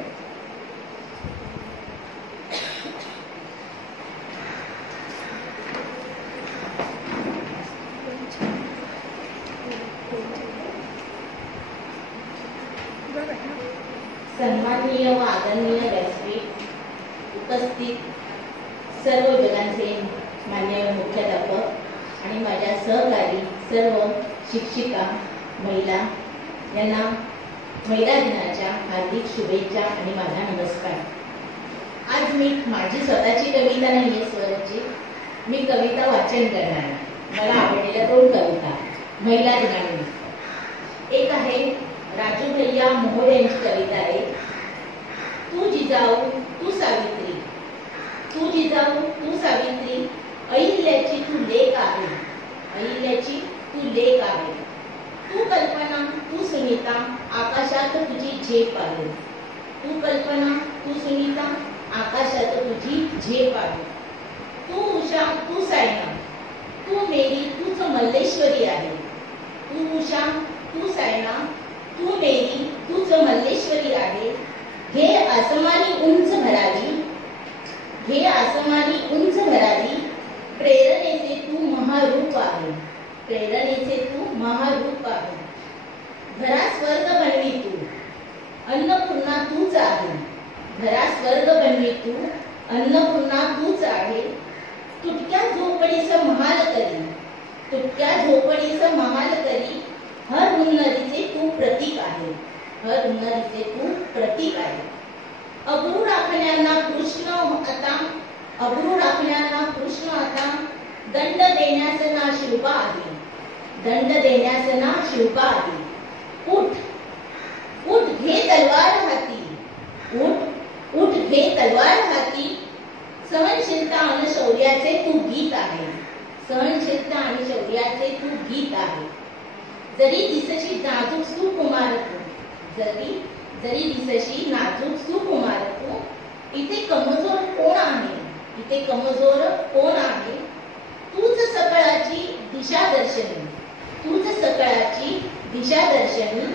सन्माननीय व आदरणीय व्यासपीठ, उपस्थित सर्व जगांचे मान्यवर मुख्याध्यापक आणि माझ्या सहकारी सर्व शिक्षिका महिला यांना महिला दिनाच्या हार्दिक शुभेच्छा आणि माझा नमस्कार. आज मी माझी स्वतःची कविता नाही आहे स्वराची, मी कविता वाचन करणार आहे. मला आवडलेल्या 2 कविता महिला दिनानिमित्त. एक आहे राजू भैया मोहोळ यांची कविता आहे, तू जिजाऊ तू सावित्री, तू जिजाऊ तू सावित्री, अहिल्याची तू लेक आहे, अहिल्याची तू लेक आहे, तू कल्पना तू सुनीता, आकाशात तुझी झेप आहे, तू कल्पना तू सुनीता, आकाशात तुझी झेप आहे, तू उषा तू सायना, तू मेरी तूच मल्लेश्वरी आहे, तू उषा तू सायना, तू मेरी तूच मल्लेश्वरी आहे, घे आसमानी उंच भरारी, घे आसमानी उंच भरारी, प्रेरणेचे तू महारूप आहे, प्रेरणेचे तू महारूप आहे, घरा स्वर्ग बनवी तू, अन्नपूर्णा तूच आहे, घरा स्वर्ग बनवी तू, अन्नपूर्णा तूच आहे, तुटक्या झोपडीस महाल करी, तुटक्या झोपडीस महाल करी, हर हुन्नरीचे तू प्रतीक आहे, हर हुन्नरीचे तू प्रतीक आहे, अब्रू राखण्याला कृष्ण आता, अब्रू राखण्याला कृष्ण आता, दंड देण्यास ना शिल्पा आहे, दंड देण्यास ना शिल्पा आहे, उठ उठ घे तलवार हाती, उठ उठ घे तलवार हाती, सहनशीलता आणि शौर्याचे तू गीत आहे, सहनशीलता आणि शौर्याचे तू गीत आहे, जरी दिसशी नाजूक सुकुमार तू, जरी दिसशी नाजूक सुकुमार तू, इथे कमजोर कोण आहे, इथे कमजोर कोण आहे, तूच सकळाची दिशा दर्शनी, तूच सकळाची दिशा दर्शनी,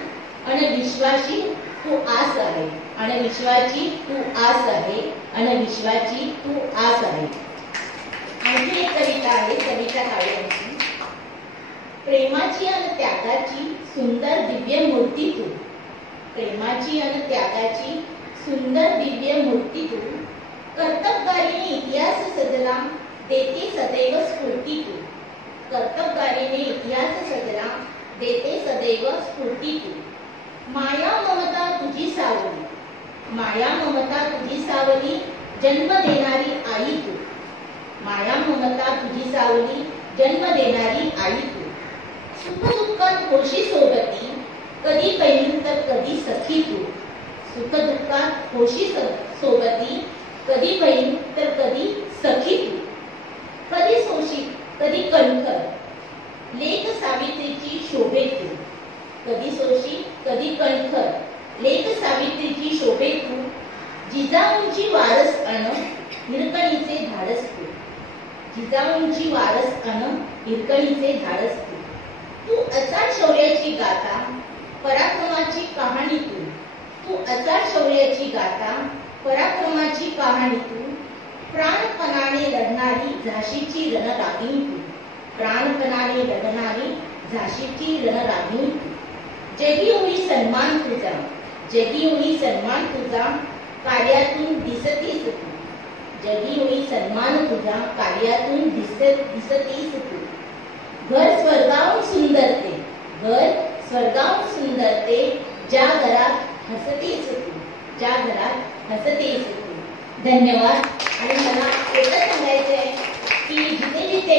आणि विश्वाची तू आस आहे, आणि विश्वाची तू आस आहे, आणि विश्वाची तू आस आहे. आणखी एक कविता आहे कविता काव्यांची. प्रेमाची आणि त्यागाची सुंदर दिव्य मूर्ती तू, प्रेमाची आणि त्यागाची सुंदर दिव्य मूर्ती तू, कर्तबगारीने इतिहास सजला, देते सदैव स्फूर्ती तू, कर्तबगारीने इतिहास सजला, देते सदैव स्फूर्ती तू, माया ममता तुझी सावली, माया ममता तुझी सावली, जन्म देणारी आई तू, माया ममता तुझी सावली, जन्म देणारी आई तू, सुख दुःखात होशी सोबती, कधी बहीण तर कधी सखी तू, सुख दुःखात होशी सोबती, कधी बहीण तर कधी सखी तू, कधी सोशी कधी कणखर, लेख सावित्रीची शोभे तू, कधी सोशी कधी कणखर, लेख सावित्रीची शोभे तू, जिजाऊंची वारस अन हिरकणीचे धाडस तू, जिजाऊंची वारस अन हिरकणीचे धाडस तू, तू अचाट शौर्याची गाथा, पराक्रमाची कहाणी तू, तू अचाट शौर्याची गाथा, पराक्रमाची कहाणी तू, प्राणपणाने लढणारी झाशीची रणरागिणी तू, प्राणपणाने लढणारी झाशीची रणरागिणी तू, जगी होई सन्मान तुझा, जगी होई सन्मान तुझा, कार्यातून दिसतीस तू, जगी होई सन्मान तुझा, कार्यातून दिसतीस तू, घर स्वर्गाहून सुंदर ते, घर स्वर्गाहून सुंदर ते, ज्या घरात हसतेच तू, ज्या घरात हसतेच तू. धन्यवाद. आणि मला एकच सांगायचं आहे की जिथे जिथे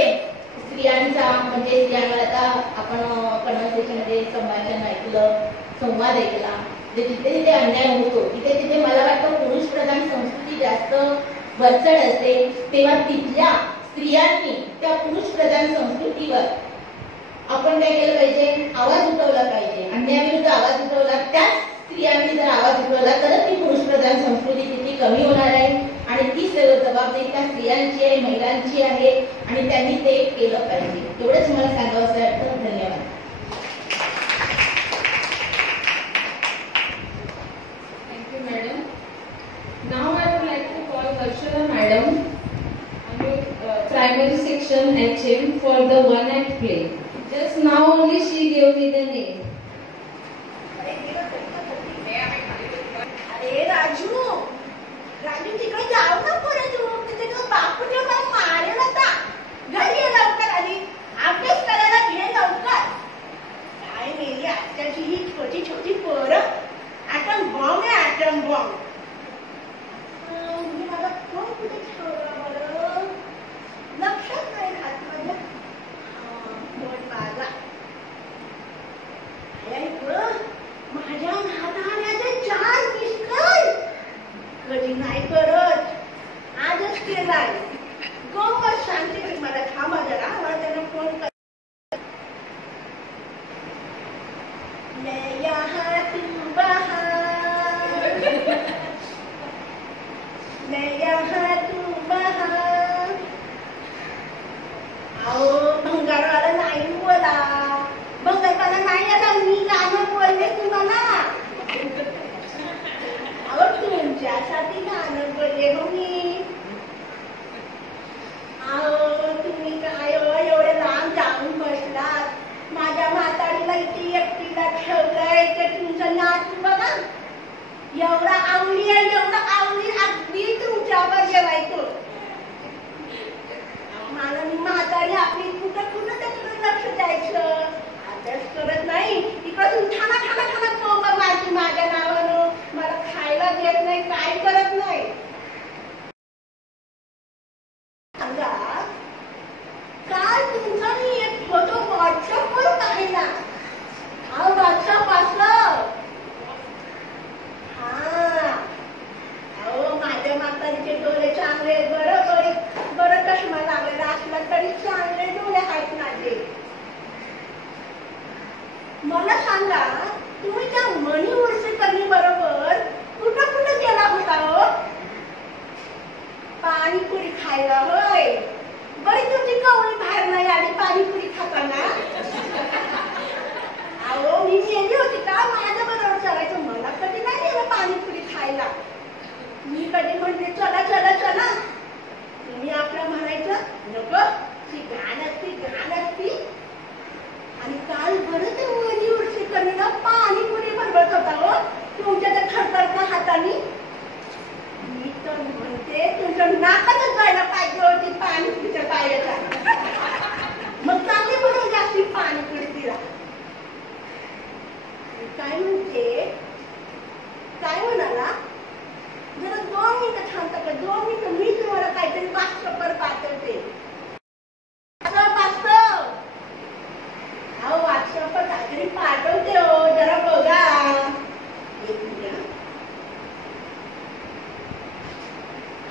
स्त्रियांचा म्हणजे स्त्रियांवर आता आपण कन्व्हर्सेशनमध्ये संभाषण ऐकलं, संवाद ऐकला, जिथे जिथे अन्याय होतो तिथे तिथे मला वाटतं पुरुष प्रधान संस्कृती जास्त वरचढ असते, तेव्हा तिथल्या स्त्रियांनी त्या पुरुष प्रधान संस्कृतीवर आपण काय केलं पाहिजे, आवाज उठवला पाहिजे, अन्यायाविरुद्ध आवाज उठवला, त्याच स्त्रियांनी जर आवाज उठवला तर ती पुरुष प्रधान संस्कृती तिथे कमी होणार आहे, आणि ती सर्व जबाबदारी त्या स्त्रियांची आहे, महिलांची आहे, आणि त्यांनी ते केलं पाहिजे. एवढंच मला सांगावंसं वाटतं. धन्यवाद. only she gave me the name. अरे राजू राजू तिकडे जाऊ ना परत तिथे तो बापू जेव्हा मारेल होता घरी ये लवकर आधी अभ्यास करायला घे लवकर काय मेली आजकालची ही छोटी छोटी पोरं ॲटम बॉम्ब आहे ॲटम बॉम्ब म्हणजे मला फोन कुठे ठेवला बरं लक्षात नाही राहत माझ्या फोन माझा माझ्या हाताण्याचे 4 मिस्टर कधी नाही करत आजच केलाय गंमत सांगते मी मला थांबा जरा मला त्यांना फोन कर मैं यहाँ तू वहाँ मैं यहाँ तू वहाँ आओ भंगारवाला नाही बोला भंगारवाला नाही आला मी गाणं बोलले तुम्हाला अहो तुमच्यासाठी गाणं बोलले हो मी अहो तुम्ही काय हो एवढे लांब जाऊन बसलात माझ्या म्हातारीला इथे एकटीला ठेवलंय ते तुमचं नाच बघा एवढा आवडी आहे एवढा आवडी अगदी तुमच्यावर जेवायचो मला मी म्हातारी आपली कुठं कुठं त्याच्याकडे लक्ष द्यायचं अभ्यास करत नाही इकडून ठाणा ठाणा ठाणा टोपा मारते माझ्या नावानं मला खायला देत नाही काय करत नाही सांगा काल तुमचा मी एक फोटो व्हॉट्सअपवर पाहिला हा व्हॉट्सअप वाचलं हा अहो माझ्या म्हातारीचे डोळे चांगले बरं चष्मा लागलेला असला तरी चांगले डोळे आहेत माझे मला सांगा तुम्ही त्या मणी उर्सेकरणी बरोबर कुठं कुठं गेला होता हो पाणीपुरी खायला होय बरी तुमची कवळी बाहेर नाही आली पाणीपुरी खाताना अहो मी गेली होती का माझ्या बरोबर चालायचं मला कधी नाही गेलं पाणीपुरी खायला मी कधी म्हणते चला चला चला तुम्ही आपलं म्हणायचं नको ती घाण असती आणि काल बरं ते मणी उर्सेकरणीला पाणीपुरी बनवत होता हो तुमच्या त्या खडखडत्या हाताने मी तर म्हणते तुमच्या नाकातच जायला पाहिजे होती पाणीपुरीच्या पायाच्या मग चांगली बनवून जास्ती पाणीपुरी तिला काय म्हणते काय म्हणाला जरा 2 मिनिटं थांबता का 2 मिनिटं मी तुम्हाला काहीतरी वास्तवर पाठवते अहो व्हॉट्सअपवर काहीतरी पाठवते हो जरा बघा एक मिनिट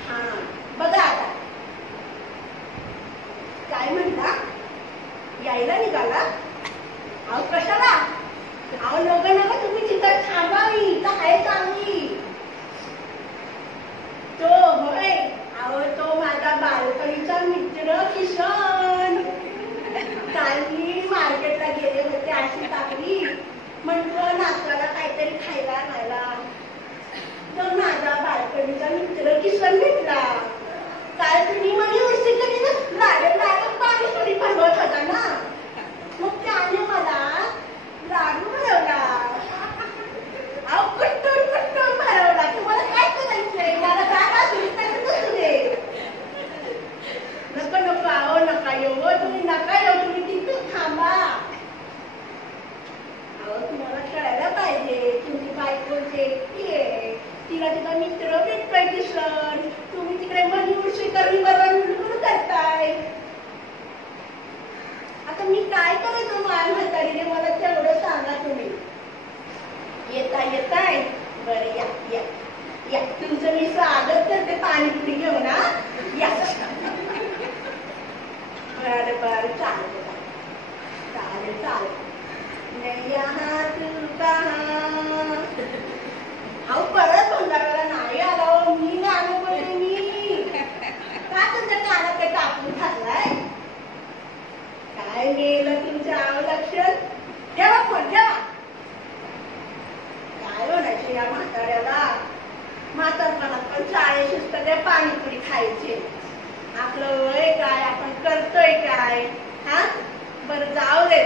हा बघा आता काय म्हणता यायला निघाला अहो कशाला अहो नका तुम्ही तिथं थांबावी तर आहे चांगली तो होय अहो तो माझा बालपणीचा मित्र किशन काल मी मार्केटला गेले होते अशी टाकली म्हटलं नाश्त्याला काहीतरी खायला आणायला तर माझा बालपणीचा मित्र किशन भेटला काल तुम्ही मणी उर्सेकरणी लागत पाणीपुरी बनवत होता ना मग त्याने मला लाडू भरवला अहो कुट्टून भरवला तुम्हाला काय करायचंय मला जागा सुरू दे नको अहो नका येऊ तुम्ही तिथून थांबा अहो तुम्हाला कळायला पाहिजे तुमची बायको एकटी आहे तिला तिचा मित्र भेटतोय किशन तुम्ही तिकडे मणी उर्सेकरणी बरोबर करताय आता मी काय करायचं माझ्या म्हातारीने मला तेवढं सांगा तुम्ही येताय बरं या तुमचं मी स्वागत करते पाणीपुरी घेऊन ना या बरं चालेल मैं यहाँ तू कहाँ अहो परत भंगाराला नाही आला हो मी गाणं बोलले मी का तुमच्या कानात ते कापून घातलाय काय गेलं तुमचं अवलक्षण ठेवा फोन ठेवा काय म्हणायचे या म्हाताऱ्याला म्हातारपणात पण चाळे शिस्त ते पाणीपुरी खायचे आपलं वय काय आपण करतोय काय हा बरं जाऊ दे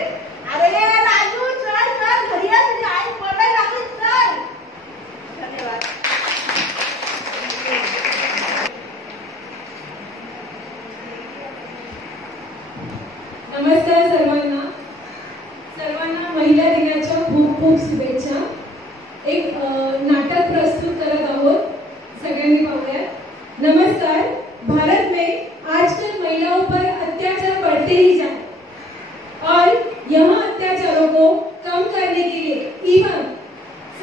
अरे महिला दिनाच्या खूप खूप शुभेच्छा. एक नाटक प्रस्तुत करत आहोत, सगळ्यांनी पाहूया. नमस्कार. भारत में आजकल महिलाओं पर अत्याचार बढ़ते ही जाए और यहाँ अत्याचारों को कम करने के लिए एवं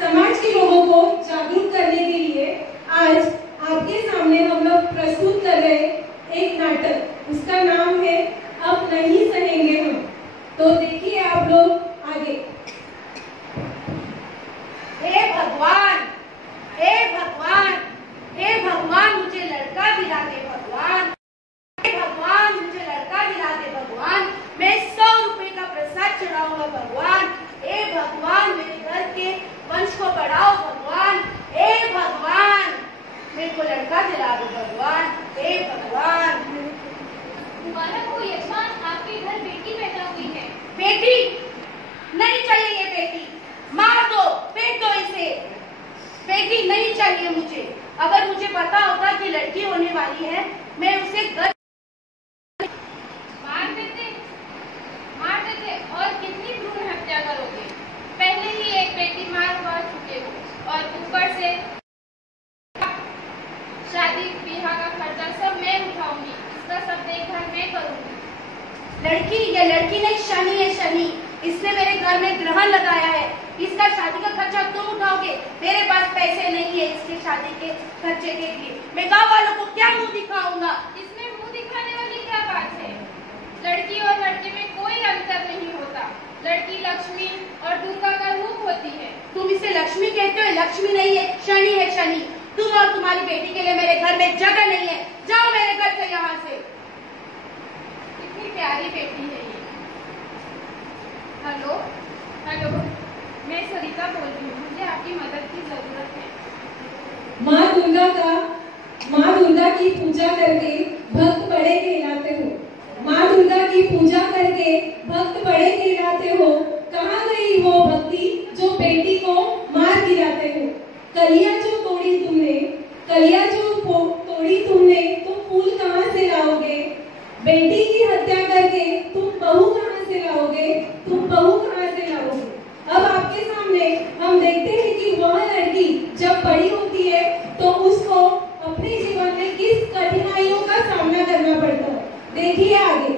समाज के लोगों को जागरूक करने के लिए आज आपके सामने हम लोग प्रस्तुत कर रहे एक नाटक. उसका नाम है अब नहीं सहेंगे हम. तो देखिए आप लोग आगे. हे भगवान, हे भगवान, हे भगवान, मुझे लड़का दिला दे भगवान. हे भगवान, मुझे लड़का दिला दे भगवान. मैं 100 रुपए का प्रसाद चढ़ाऊंगा भगवान. हे भगवान, मेरे घर के वंश को बढ़ाओ भगवान. हे भगवान, मेरे को लड़का दिला दो भगवान. हे भगवान. मुबारक हो यजमान, आपके घर बेटी पैदा हुई है. बेटी नहीं चाहिए, ये बेटी मार दो, फेंक दो इसे. बेटी नहीं चाहिए मुझे. अगर मुझे पता होता कि लड़की होने वाली है, मैं उसे मार देते और कितनी भ्रूण हत्या करोगे. पहले ही एक बेटी मार चुके हो और ऊपर से शादी ब्याह का खर्चा सब मैं उठाऊंगी. इसका सब देखभाल मैं करूंगी. लड़की, ये लड़की नहीं, शनि है शनि. इसने मेरे घर में ग्रहण लगाया है. इसका शादी का खर्चा तुम उठाओगे. मेरे पास पैसे नहीं है इसके शादी के खर्चे के लिए. मैं गाँव वालों को क्या मुंह दिखाऊंगा. इसमें मुंह दिखाने वाली क्या बात है. लड़की और लड़के में कोई अंतर नहीं होता. लड़की लक्ष्मी और दुर्गा का रूप होती है. तुम इसे लक्ष्मी कहते हो, लक्ष्मी नहीं है, शनि है शनि. तुम और तुम्हारी बेटी के लिए मेरे घर में जगह नहीं है. जाओ मेरे घर से, यहाँ से. कितनी प्यारी बेटी है ये. हेलो हेलो, मैं सरिता बोल रही हूँ. मुझे आपकी मदद की जरूरत है. माँ दुर्गा की पूजा करके भक्त बड़े कहलाते हो. माँ दुर्गा की पूजा करके भक्त बड़े कहलाते हो. कहाँ गई वो भक्ति जो बेटी को मार गिराते हो. कलिया जो तोड़ी तुमने तुम फूल कहाँ से लाओगे. बेटी की हत्या करके तुम बहू कहाँ से लाओगे. अब आपके सामने हम देखते हैं कि वह लड़की जब बड़ी होती है तो उसको अपने जीवन में किस कठिनाइयों का सामना करना पड़ता है. देखिए आगे.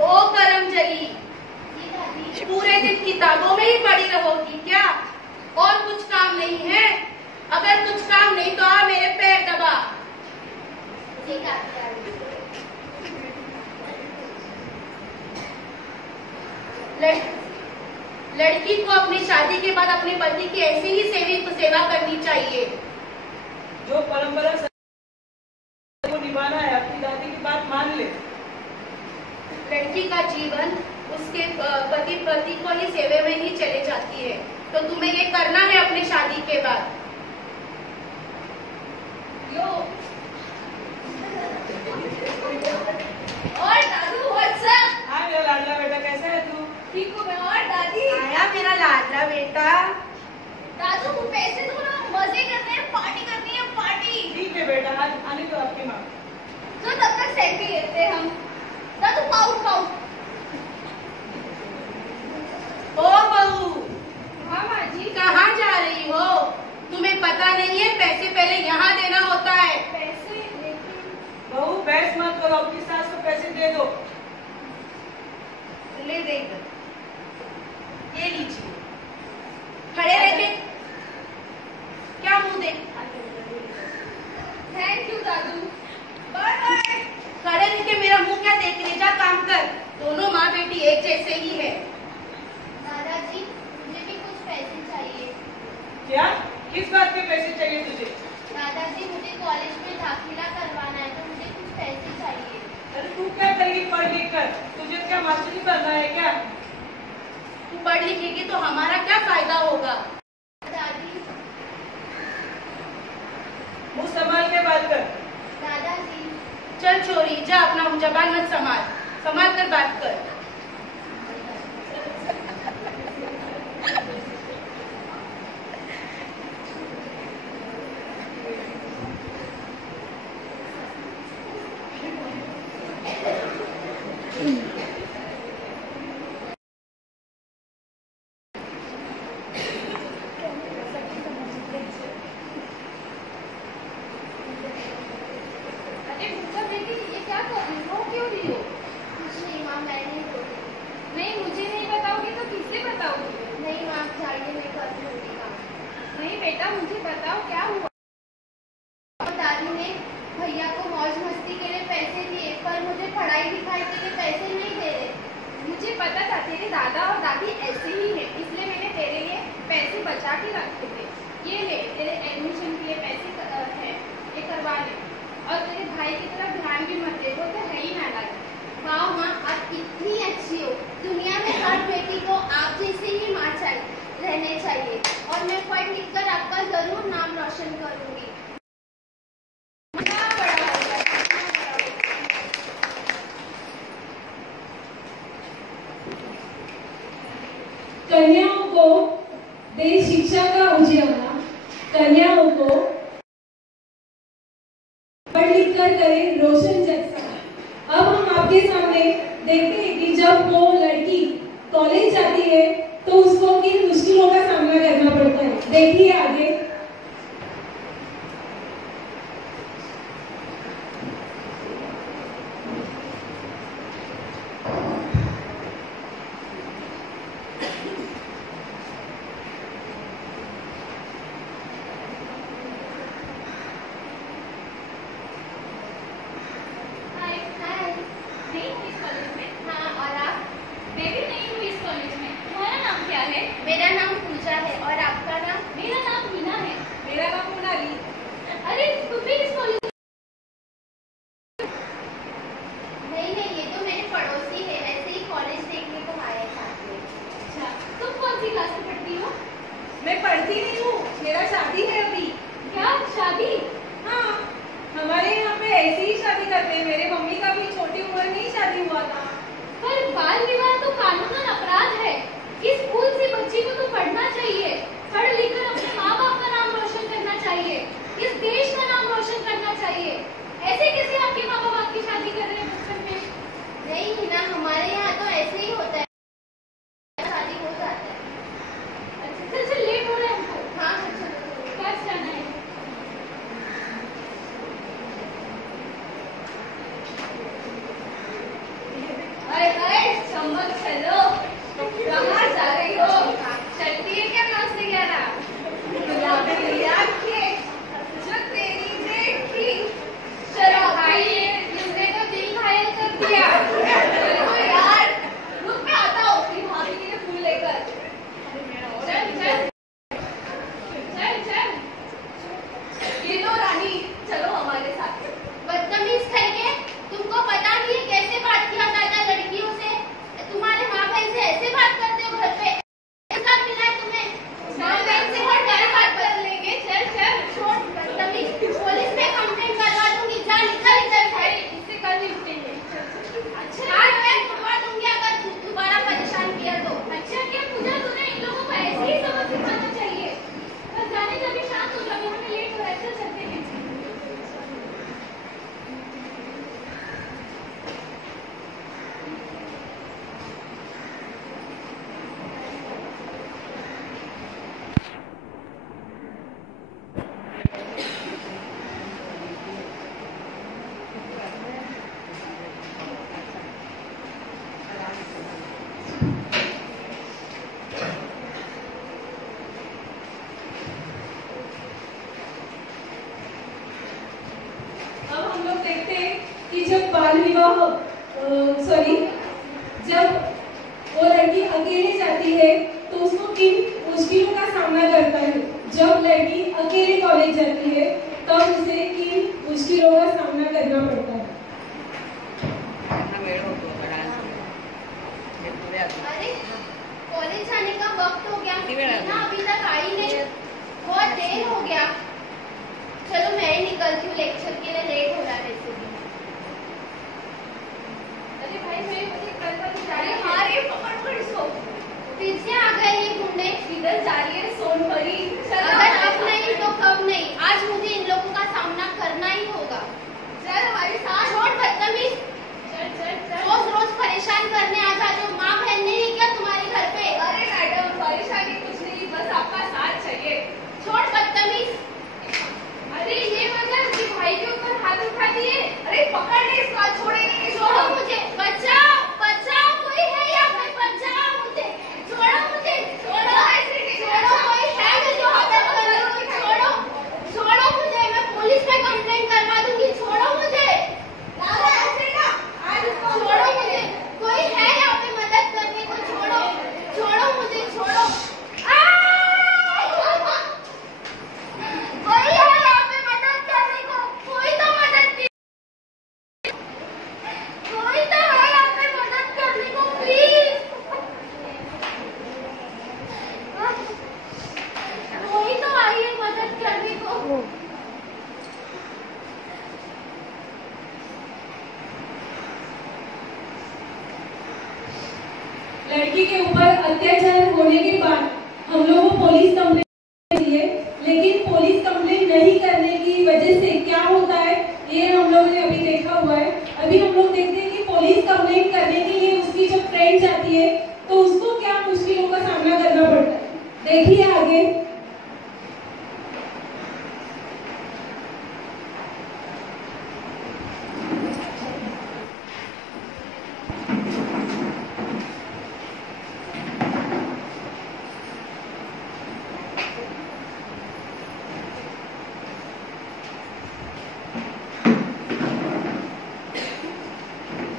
ओ करमजली, पूरे दिन किताबों में ही पड़ी रहोगी क्या? और कुछ काम नहीं है? अगर कुछ काम नहीं तो आ मेरे पैर दबा. लड़की को अपनी शादी के बाद अपने पति की ऐसी ही सेवा करनी चाहिए. जो परंपरा को निभाना है, अपनी दादी की बात मान ले. लड़की का जीवन उसके पति को ही सेवे में ही चले जाती है. तो तुम्हें ये करना है अपनी शादी के बाद. और दादू व्हाट्सएप. हाँ मेरा लाडला बेटा, कैसा है तू? ठीक हूँ मैं. और दादी. आया मेरा लाडला बेटा. दादू पैसे दो ना, मजे करते हैं, पार्टी करनी है पार्टी. ठीक है बेटा, आज आने दो आपकी माँ. तो तब तक सेल्फी लेते हैं हम. दादू खाओ. ओ बहू. हाँ माँ जी. कहाँ जा रही हो? तुम्हें पता नहीं है पैसे पहले यहाँ देना होता है. पैसे लेकिन. बहू बहस मत करो, अपनी सास को पैसे दे दो. ले दे इधर. ये लीजिए. खड़े रह के क्या मुंह दे. थैंक यू दादू. Bye bye. खड़े रह के मेरा मुंह क्या देख रहे. जा काम कर. दोनों माँ बेटी एक जैसे ही है. दादाजी, मुझे भी कुछ पैसे चाहिए. क्या? किस बात के पैसे चाहिए तुझे? दादाजी, मुझे कॉलेज में दाखिला करवाना है, तो मुझे कुछ पैसे चाहिए. अरे तू क्या करेगी पढ़ लिख कर? तुझे क्या मास्टरी करना है क्या? तू पढ़ लिखेगी तो हमारा क्या फायदा होगा? दादी. मुंह संभाल के बात कर. दादाजी. चल छोरी, जा अपना जबान मत संभाल कर बात कर. पैसे दिए, पर मुझे पढ़ाई लिखाई के लिए पैसे नहीं दे रहे। मुझे पता था तेरे दादा और दादी ऐसे ही हैं, इसलिए मैंने तेरे लिए पैसे बचा के रखे थे। ये ले, तेरे एडमिशन के लिए पैसे है, ये करवा ले। और तेरे भाई की तरफ ध्यान भी मत दे, वो तो है ही नालायक। वाह माँ, आप कितनी अच्छी हो। दुनिया में हर बेटी को आप जैसे ही माँ रहने चाहिए, और मैं पढ़ लिख कर आपका जरूर नाम रोशन करूंगी। कन्याओं को दे शिक्षा का उजियारा, कन्याओं को पढ़ लिख कर करे रोशन जग सा। अब हम आपके सामने देखते हैं कि जब वो लड़की कॉलेज जाती है तो उसको किन मुश्किलों का सामना करना पड़ता है। देखिए आगे। मेरा नाम पूजा है, और आपका नाम? मेरा नाम मीना है। मेरा नाम मोनाली। अरे तुम भी इस कॉलेज? नहीं, ये तो मेरे पड़ोसी है, ऐसे ही कॉलेज देखने को आए साथ में। अच्छा, तुम कौन सी क्लास में पढ़ती हो? मैं पढ़ती नहीं हूँ, मेरा शादी है अभी। क्या शादी? हाँ, हमारे यहाँ पे ऐसी ही शादी करते हैं। मेरे मम्मी का भी छोटी उम्र में ही शादी हुआ था। पर बाल विवाह तो कानूनन अपराध है। इस स्कूल से बच्ची को तो पढ़ना चाहिए, पढ़ लिख कर अपने माँ बाप का नाम रोशन करना चाहिए, इस देश का नाम रोशन करना चाहिए। ऐसे कैसे आपके माँ बाप आपकी शादी कर रहे हैं बचपन में? नहीं ना, हमारे यहाँ तो ऐसे ही होता है, शादी हो जाता है। अच्छा चल, लेट हो रहा है हमको। हाँ चलो, बस जाना है। अरे चम्मच चलो, कहाँ जा रही हो? चलती है क्या नाश्ते ग्यारह? जो तेरी देखी। चलो भाई, इसने तो दिल घायल कर दिया। चलो यार, रुक, मैं आता हूँ अपनी भाभी के लिए फूल लेकर। चल चल चल चल, ये लो रानी, चलो हमारे साथ। बदतमीज करके, तुमको पता नहीं है कैसे बात किया जाता है लड़कियों से? तुम्हारे माँ बहन से ऐसे बात करते हो घर पे? ऐसा मिला है तुम्हें? माँ बहन से और क्या बात कर लेंगे? चल चल, छोड़, बदतमीज। पुलिस में कंप्लेंट करवा दूंगी, जा निकल इधर से। इससे कल निपटेंगे। अच्छा, मैं करवा दूंगी अगर दोबारा परेशान किया तो। अच्छा क्या पूजा, तूने इन लोगों को ऐसे ही सबक सिखाना चाहिए। बस जाने का भी शांत हो जाओ, हमें लेट हो रहा है, चल चलते हैं। अब हम लोग देखते हैं कि जब बाल विवाह जब वो लड़की अकेले जाती है तो उसको किन मुश्किलों का सामना करता है। जब लड़की अकेले कॉलेज जाती है तब उसे किन मुश्किलों का सामना करना पड़ता है। अरे कॉलेज जाने का वक्त हो गया ना, अभी तक आई नहीं, बहुत देर हो गया। चलो मैं ही निकलती हूँ, लेक्चर के लिए लेट हो रहा है वैसे भी। अरे भाई, मैं मुझे कल पर जा रही हूँ। अरे पकड़ इसको, फिर से आ गए ये गुंडे। इधर जा रही है सोनपरी। अगर अब नहीं तो कब नहीं, आज मुझे इन लोगों का सामना करना ही होगा। चल हमारे साथ। छोड़ बदतमीज, चल चल चल। रोज रोज परेशान करने आ जाते हो। माँ बहन नहीं है क्या तुम्हारे घर पे? अरे मैडम, परेशानी कुछ नहीं, बस आपका साथ चाहिए। छोड़ बदतमीज। अरे ये मतलब कि भाई के ऊपर हाथ उठा दिए। अरे पकड़ ले इसको, छोड़ेंगे नहीं। छोड़ो मुझे, बचाओ बचाओ, कोई है यहाँ पे? बचाओ मुझे, छोड़ो मुझे, छोड़ो, छोड़ो। लड़की के ऊपर अत्याचार होने के बाद हम लोगों को पुलिस कंप्लेंट दी है, लेकिन पुलिस कंप्लेंट नहीं करने की वजह से क्या होता है ये हम लोगों ने अभी देखा हुआ है। अभी हम लोग देखते हैं कि पुलिस कंप्लेंट करने के लिए उसकी जब फ्रेंड जाती है तो उसको क्या मुश्किलों का सामना करना पड़ता है। देखिए आगे।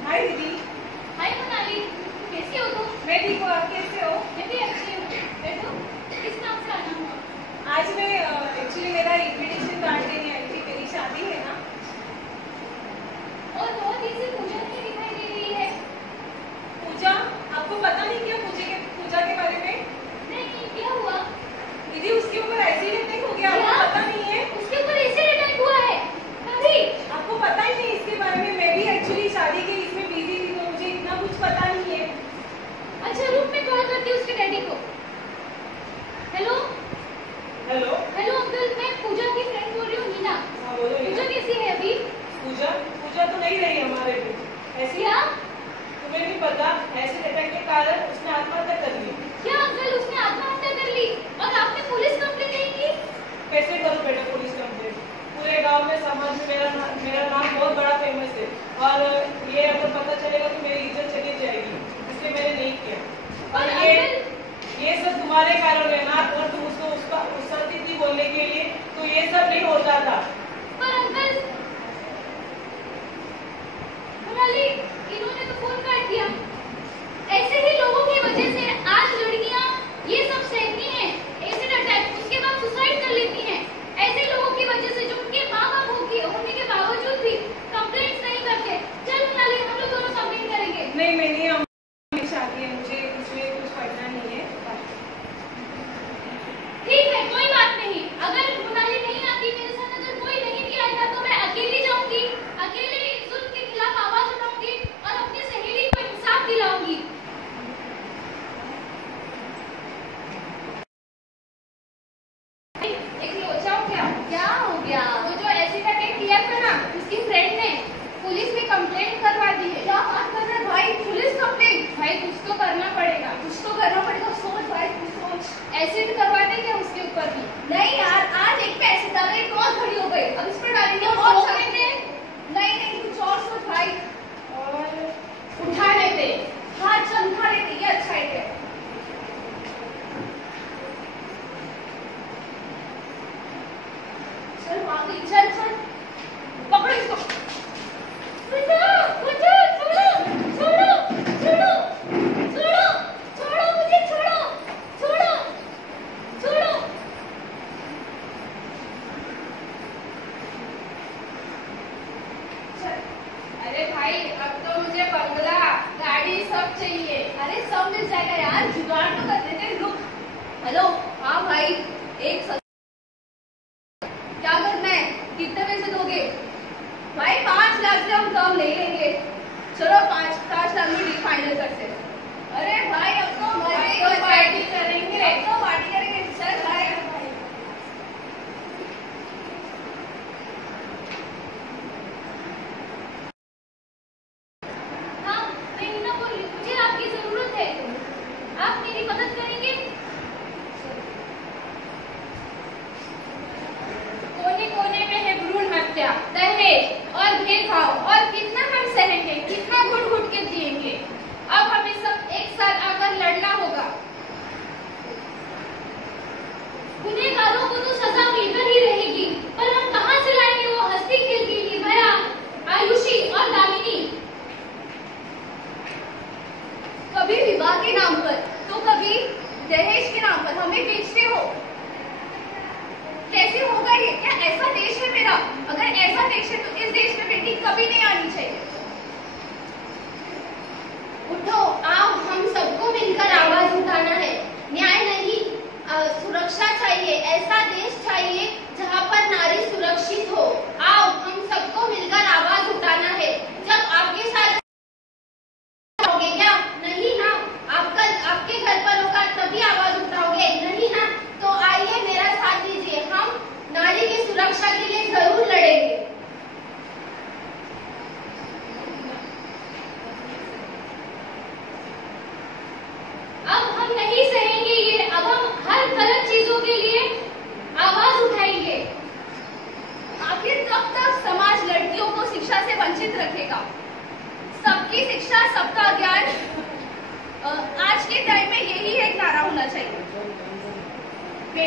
हाय दीदी। हाय मोनाली, कैसी हो तुम? मैं ठीक हूँ, आप कैसे हो? मैं भी अच्छी हूँ। बैठो। किस नाम से आना हुआ? आज मैं एक्चुअली मेरा इन्विटेशन कार्ड देने आई थी, मेरी शादी है ना। और बहुत दिन से पूजा नहीं दिखाई दे रही है। पूजा, आपको पता नहीं क्या पूजा के बारे में? नहीं, क्या हुआ? दीदी उसके ऊपर एक्सीडेंट नहीं हो गया, क्या? आपको पता नहीं है? उसके ऊपर एक्सीडेंट अटैक हुआ है। कभी? आपको पता ही नहीं इसके बारे में? मैं भी एक्चुअली शादी के इसमें बिजी थी तो मुझे इतना कुछ पता नहीं है। अच्छा रुक, मैं कॉल करती हूँ उसके डैडी को। Hello hello. हेलो अंकल, मैं पूजा की फ्रेंड बोल रही हूँ, नीना। हाँ बोलो। पूजा कैसी है अभी? पूजा तो नहीं रही हमारे बीच। ऐसी क्या? तुम्हें भी पता, एसिड अटैक के कारण उसने आत्महत्या कर ली। क्या अंकल, उसने आत्महत्या कर ली और आपने पुलिस कंप्लेंट नहीं की? कैसे करूं बेटा पुलिस कंप्लेंट? पूरे गांव में समाज में मेरा नाम बहुत बड़ा फेमस है और ये अगर पता चलेगा तो मेरी इज्जत चली जाएगी, इसलिए मैंने नहीं किया। और ये सब तुम्हारे कारण है ना, और तुम उसको उसकी थी बोलने के लिए तो ये सब नहीं होता था। पर अंकल, मोनाली, इन्होंने तो फोन काट दिया। ऐसे ही लोगों की वजह से आज लड़कियां ये सब सहती हैं, एसिड अटैक, उसके बाद सुसाइड कर लेती हैं। ऐसे लोगों की वजह से जो उनके माँ बाप होने के बावजूद भी कंप्लेंट नहीं करते। चल मोनाली, हम लोग दोनों कंप्लेंट करेंगे। नहीं, मैं नहीं, शादी है, मुझे इसमें कुछ पढ़ना नहीं है। ठीक है, कोई बात नहीं। अगर मोनाली नहीं आती मेरे साथ, अगर कोई नहीं भी आएगा तो मैं अकेली जाऊंगी, अकेले इस जुल्म के खिलाफ आवाज उठाऊंगी और अपनी सहेली को इंसाफ दिलाऊंगी। एक लोचा हो गया। क्या हो गया? वो जो एसिड अटैक किया था ना, उसकी फ्रेंड ने पुलिस में कंप्लेंट करवा दी है। क्या बात कर रहे भाई? Police complaint? भाई कुछ तो करना पड़ेगा, कुछ तो करना पड़ेगा। सोच भाई, कुछ सोच। एसिड करवा दे क्या उसके ऊपर भी? नहीं यार, आज एक पे एसिड डाल रहे, एक और खड़ी हो गई, अब इस पर डालेंगे और चाहते हैं। नहीं, कुछ और सोच भाई। और उठा लेते। हाँ चल उठा लेते, ये अच्छा है। चल भागी, चल पकड़ो इसको। छोड़ो मुझे, छोड़ो। अरे भाई, अब तो मुझे बंगला, गाड़ी सब चाहिए। अरे सब मिल जाएगा यार, जुगाड़ तो कर देते। रुक। हेलो, हाँ भाई, क्या करना है? कितने पैसे दोगे? भाई 5 लाख से हम कम ले लेंगे। चलो 5 लाख में डील फाइनल करते हैं। अरे भाई, अब तो पार्टी करेंगे। चल भाई। हाँ, मैं नीना बोल रही हूँ, मुझे आपकी जरूरत है। आप मेरी मदद करेंगे? कोने में है भ्रूण हत्या, दहेज और भेदभाव, और कितना हम सहेंगे, कितना घुट के जिएंगे। अब हमें सब एक साथ आकर लड़ना होगा।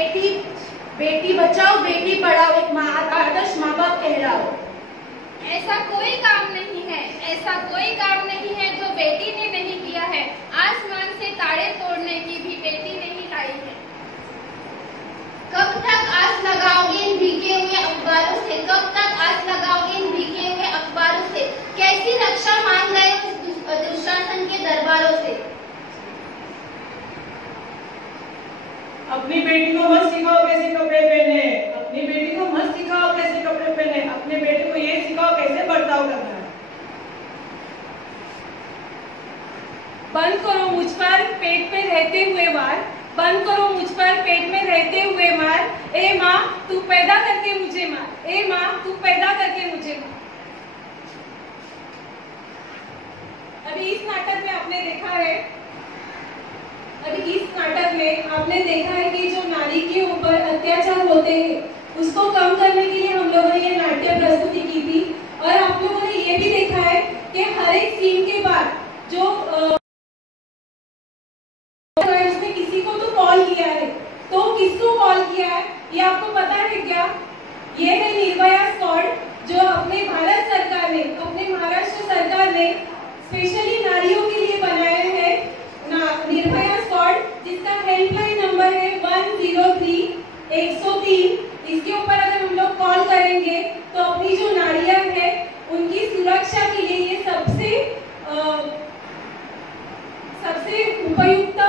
बेटी बचाओ बेटी पढ़ाओ एक आदर्श माँ बाप कहलाओ। ऐसा कोई काम नहीं है, ऐसा कोई काम नहीं है जो बेटी ने नहीं किया है। आसमान से तारे तोड़ने की भी बेटी नहीं लाई है। कब तक आस लगाओगे इन भीगे हुए अखबारों से? कब तक आस लगाओगे इन भीगे हुए अखबारों से? कैसी रक्षा मांग रहे हो दुशासन के दरबारों से? अपनी बेटी को मत सिखाओ कैसे कपड़े पहने, अपनी बेटी को मत सिखाओ कैसे कपड़े पहने, अपने बेटे को ये सिखाओ कैसे बर्ताव करना है। बंद करो मुझ पर पेट पे रहते हुए वार, बंद करो मुझ पर पेट में रहते हुए मार। ए माँ तू पैदा करके मुझे मार, ए माँ तू पैदा करके मुझे मार। अभी इस नाटक में आपने देखा है कि जो नारी के ऊपर अत्याचार होते हैं उसको कम करने के लिए हम लोगों ने ये नाट्य प्रस्तुति की थी। और आप लोगों ने ये भी देखा है कि हर एक सीन के बाद जो उसने किसी को तो कॉल किया है, तो किसको कॉल किया है ये आपको पता है क्या? ये है निर्भया स्क्वाड जो अपने भारत सरकार ने, अपने महाराष्ट्र सरकार ने स्पेशली नारियों के लिए बनाया है निर्भया स्क्वाड, जिसका हेल्पलाइन नंबर है 103 103। इसके ऊपर अगर हम लोग कॉल करेंगे तो अपनी जो नारियां हैं उनकी सुरक्षा के लिए ये सबसे उपयुक्त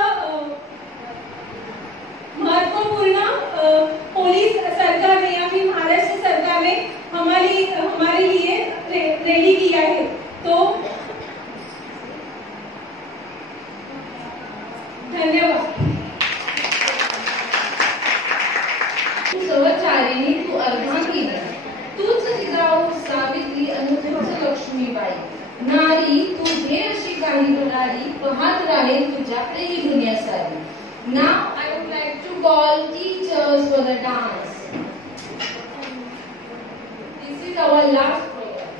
महत्वपूर्ण पुलिस सरकार ने या फिर महाराष्ट्र सरकार ने हमारे लिए रेडी किया है। तो धन्यवाद। सहचारिणी तू अर्धांगिनी, तूच जिजाऊ सावित्री आणि तूच लक्ष्मीबाई। नारी तू घे अशी काही भरारी, पाहत राहील तुझ्याकडे ही दुनिया सारी। Now I would like to call teachers for the dance. This is our last program.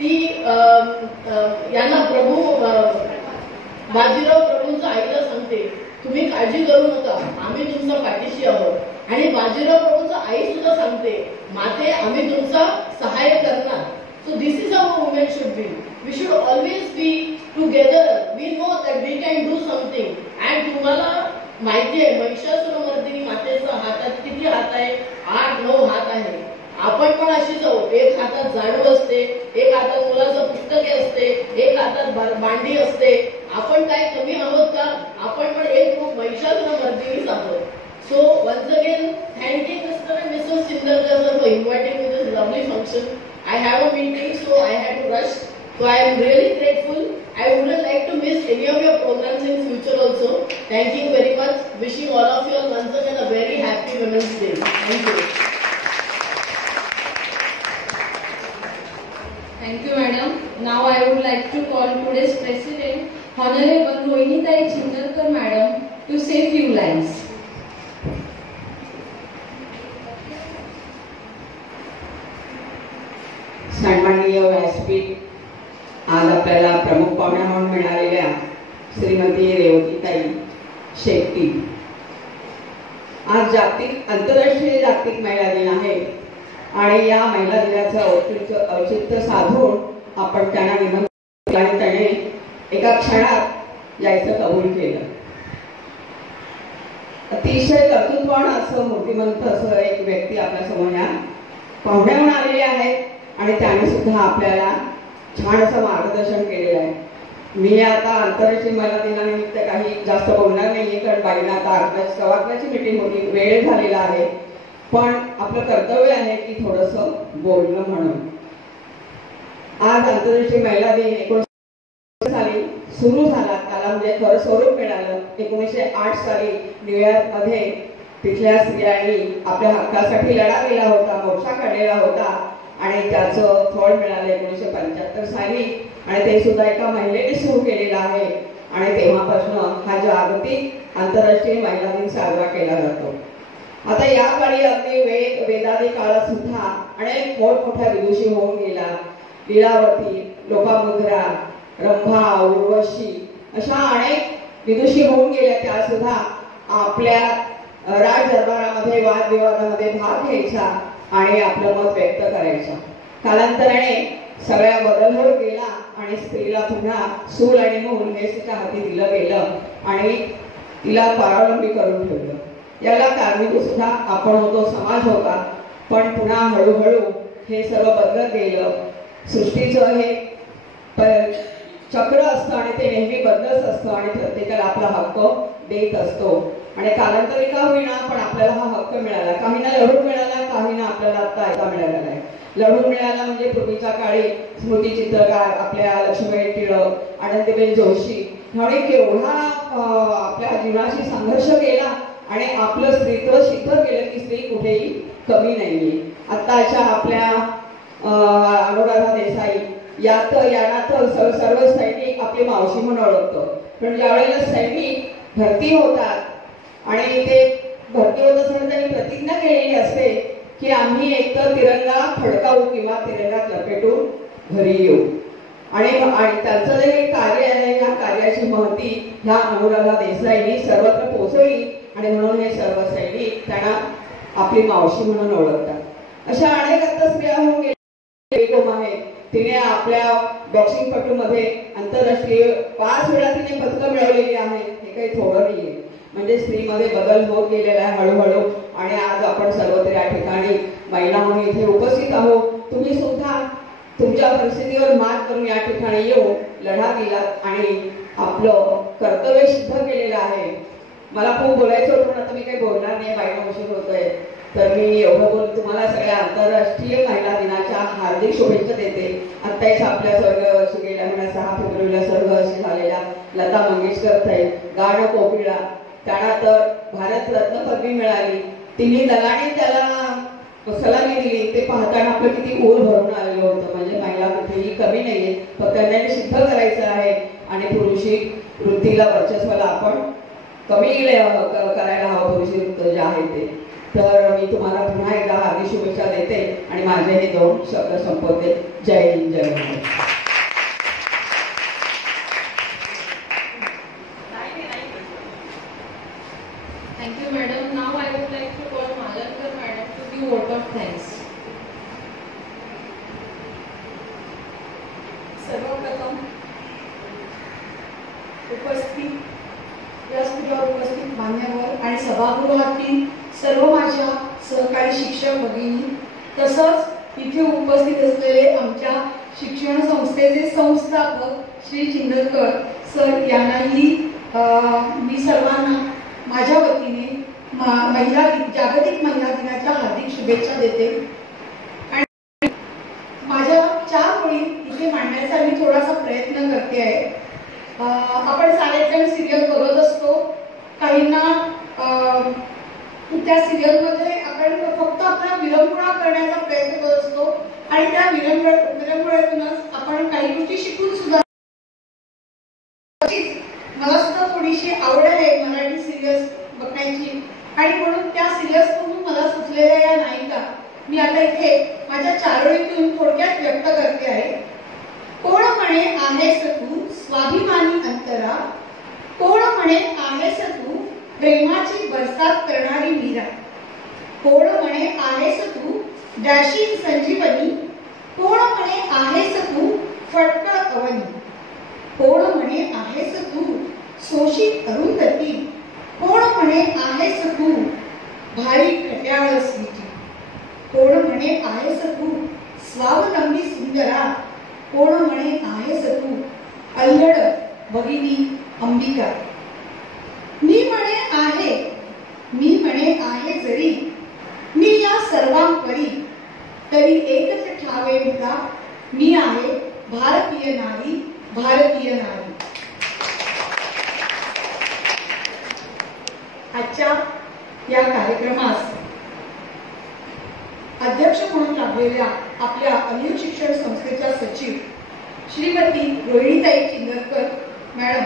ती यांना प्रभू बाजीराव प्रभूंच्या आईला सांगते, तुम्ही काळजी करू नका, आम्ही तुमच्या पाठीशी आहोत. आणि बाजीराव प्रभूंचा आई सुद्धा सांगते, माते आम्ही तुमचा सहाय्य करणार. So this is how women should be. We should always be together. We know that we can do something. And तुम्हाला माहिती आहे महिषासुरमर्दिनी मातेचा हातात किती हात आहे? 8-9 हात आहे. आपण पण अशी जाऊ, एक हातात झाडू असते, एक हातात मुलाचं पुस्तके असते, एक हातात भांडी असते. आपण काय कमी आहोत का? आपण पण एक खूप महिषासुरमर्दिनीच आहोत. So once again, thanking Mr. and Mrs. Sindarkar sir for inviting me to this lovely function. I have a meeting, so I had to rush. So I am really grateful. I wouldn't like to miss any of your programs in future also. Thank you very much. Wishing all of you once again a very happy Women's Day. Thank you. Thank you, madam. Now I would like to call today's president, Honorable Rohinitai Chindarkar madam, to say few lines. सन्माननीय व्यासपीठ, आज आपल्याला प्रमुख पाहुण्या म्हणून मिळालेल्या श्रीमती रेवतीताई शेट्टी. आज आंतरराष्ट्रीय जागतिक महिला दिन आहे आणि या महिला दिनाचं औचित्य साधून आपण त्यांना विनंती आणि त्याने एका क्षणात यायचं कबूल केलं. अतिशय कर्तृत्वान असं मूर्तिमंत असं एक व्यक्ती आपल्या समोर या पाहुण्या म्हणून आलेली आहे आणि त्याने सुद्धा आपल्याला छान असं मार्गदर्शन केलेलं आहे. मी आता आंतरराष्ट्रीय महिला दिनानिमित्त काही जास्त बोलणार नाहीये, कारण बाईंना आता 11:15ची मीटिंग होती, वेळ झालेला आहे. पण आपलं कर्तव्य आहे की थोडंसं बोलणं म्हणून. आज आंतरराष्ट्रीय महिला दिन 19 साली सुरू झाला. त्याला म्हणजे खरं स्वरूप मिळालं 1908 साली न्यूयॉर्कमध्ये. तिथल्या स्त्रियांनी आपल्या हक्कासाठी लढा दिला होता, मोर्चा काढलेला होता आणि त्याचं फळ मिळालं 1975 साली. आणि ते सुद्धा एका महिलेने सुरू केलेलं आहे आणि तेव्हापासून हा जागतिक आंतरराष्ट्रीय महिला दिन साजरा केला जातो. आता या काळी अगदी वेदादी काळात सुद्धा अनेक मोठमोठ्या विदुषी होऊन गेला. लीलावती, लोपामुद्रा, रंभा, उर्वशी अशा अनेक विदुषी होऊन गेल्या. त्या सुद्धा आपल्या राज दरबारामध्ये वादविवादामध्ये भाग घ्यायचा आणि आपलं मत व्यक्त करायचं. कालांतराने सगळ्या बदल होत गेला आणि स्त्रीला पुन्हा सूल आणि मूल हे तिच्या हाती दिलं गेलं आणि तिला स्वावलंबी करून ठेवलं. याला कारणीभूत सुद्धा आपण होतो, समाज होता. पण पुन्हा हळूहळू हे सर्व बदलत गेलं. सृष्टीचं हे चक्र असतं आणि ते नेहमी बदलत असतं आणि प्रत्येकाला आपला हक्क देत असतो. आणि कालांतरी का होईना पण आपल्याला हा हक्क मिळाला. काहींना लढून मिळाला, काहींना आपल्याला आता ऐका मिळालेला आहे. लढून मिळाला म्हणजे पूर्वीच्या काळी स्मृती चित्रकार आपल्या लक्ष्मीबाई टिळक, आनंदीबेन जोशी ह्याने केवढा आपल्या जीवनाशी संघर्ष केला आणि आपलं स्त्रीत्व सिद्ध केलं की स्त्री कुठेही कमी नाहीये. आत्ताच्या आपल्या अनुराधा देसाई यात सर्व सैनिक आपली मावशी म्हणून ओळखतो. पण ज्यावेळेला सैनिक भरती होतात आणि ते भरती होत असताना त्यांनी प्रतिज्ञा केलेली असते की आम्ही एकतर तिरंगा फडकावू किंवा तिरंगात लपेटून घरी येऊ. आणि त्यांचं जे कार्य आहे या कार्याची महती ह्या अनुराधा देसाईंनी सर्वत्र पोहोचवली आणि म्हणून हे सर्व सैनिक त्यांना आपली मावशी म्हणून ओळखतात. अशा अनेक आता स्त्रिया होऊन गेल्या आहेत. तिने आपल्या बॉक्सिंग पटूमध्ये आंतरराष्ट्रीय 5 वेळा तिने पदकं मिळवलेली आहेत. हे काही थोडं नाहीये. म्हणजे स्त्रीमध्ये बदल होत गेलेला आहे हळूहळू. आणि आज आपण सर्वत्र या ठिकाणी महिला म्हणून इथे उपस्थित आहोत. तुम्ही सुद्धा तुमच्या परिस्थितीवर मात करून या ठिकाणी येऊन लढा दिलात आणि आपलं कर्तव्य सिद्ध केलेलं आहे. मला खूप बोलायचं होतं पण आता मी काही बोलणार नाही, बाईला उशीर होतोय. तर मी एवढं बोलून तुम्हाला सगळ्या आंतरराष्ट्रीय महिला दिनाच्या हार्दिक शुभेच्छा देते. आत्ताच आपल्या स्वर्ग गेल्या महिन्यात 6 फेब्रुवारीला स्वर्ग असे झालेल्या लता मंगेशकर ताई, गाणं कोकिळा, त्यांना तर भारतरत्न पदवी मिळाली. तिन्ही दलाने त्याला सलामी दिली. ते पाहताना आपलं किती ऊर भरून आलेलं होतं. म्हणजे महिला कुठेही कमी नाहीये, फक्त त्यांनी सिद्ध करायचं आहे आणि पुरुषी वृत्तीला वर्चस्वाला आपण कमी करायला हवं. पुरुषी वृत्त जे आहे ते तर मी तुम्हाला पुन्हा एकदा हार्दिक शुभेच्छा देते आणि माझे हे 2 शब्द संपवते. जय हिंद, जय Maharashtra. Thank you, madam. Now I would like to call Malankar madam to give vote of thanks. सर्वप्रथम व्यासपीठावर उपस्थित मान्यवर आणि सभागृहातील सर्व माझ्या सहकारी शिक्षक भगिनी, तसंच इथे उपस्थित असलेले आमच्या शिक्षण संस्थेचे संस्थापक श्री चिंदलकर सर यांनाही मी सर्वांना माझ्या वतीने जागतिक महिला दिनाच्या हार्दिक शुभेच्छा देते. आणि माझ्या 4 ओळी इथे मांडण्याचा मी थोडासा प्रयत्न करते आहे. आपण सारेजण सिरियल बघत असतो. काहींना त्या सिरियलमध्ये आपण फक्त आपला विरंगुळा करण्याचा प्रयत्न करत असतो आणि त्या विरंगुळ्यातूनच आपण काही गोष्टी शिकून सुद्धा. मला सुद्धा थोडीशी आवड आहे मराठी सिरियल्स बघण्याची आणि म्हणून त्या सिरियल्समधून मला सुचलेल्या या नायिका मी आता इथे माझ्या 4 ओळीतून थोडक्यात व्यक्त करते आहे. कोण म्हणे आहेस तू स्वाभिमानी अंतरा, कोण म्हणे आहेस तू प्रेमाची बरसात करणारी मीरा, कोण म्हणे आहेस तू डॅशिंग संजीवनी, कोण म्हणे आहेस तू फटकळ अवनी, कोण म्हणे आहेस तू शोषित अरुंधती, कोण म्हणे आहेस तू भारी खट्याळ स्वीटी, कोण म्हणे आहेस तू स्वावलंबी सुंदरा, कोण म्हणे आहेस तू अल्लड भगिनी अंबिका. मी म्हणे आहे जरी मी या सर्वांपरी, तरी एकच ठावे मुला मी आहे भारतीय नारी, भारतीय नारी. आजच्या या कार्यक्रमास अध्यक्ष म्हणून लाभलेल्या आपल्या अनिल शिक्षण संस्थेच्या सचिव श्रीमती रोहिणीताई चिंदलकर मॅडम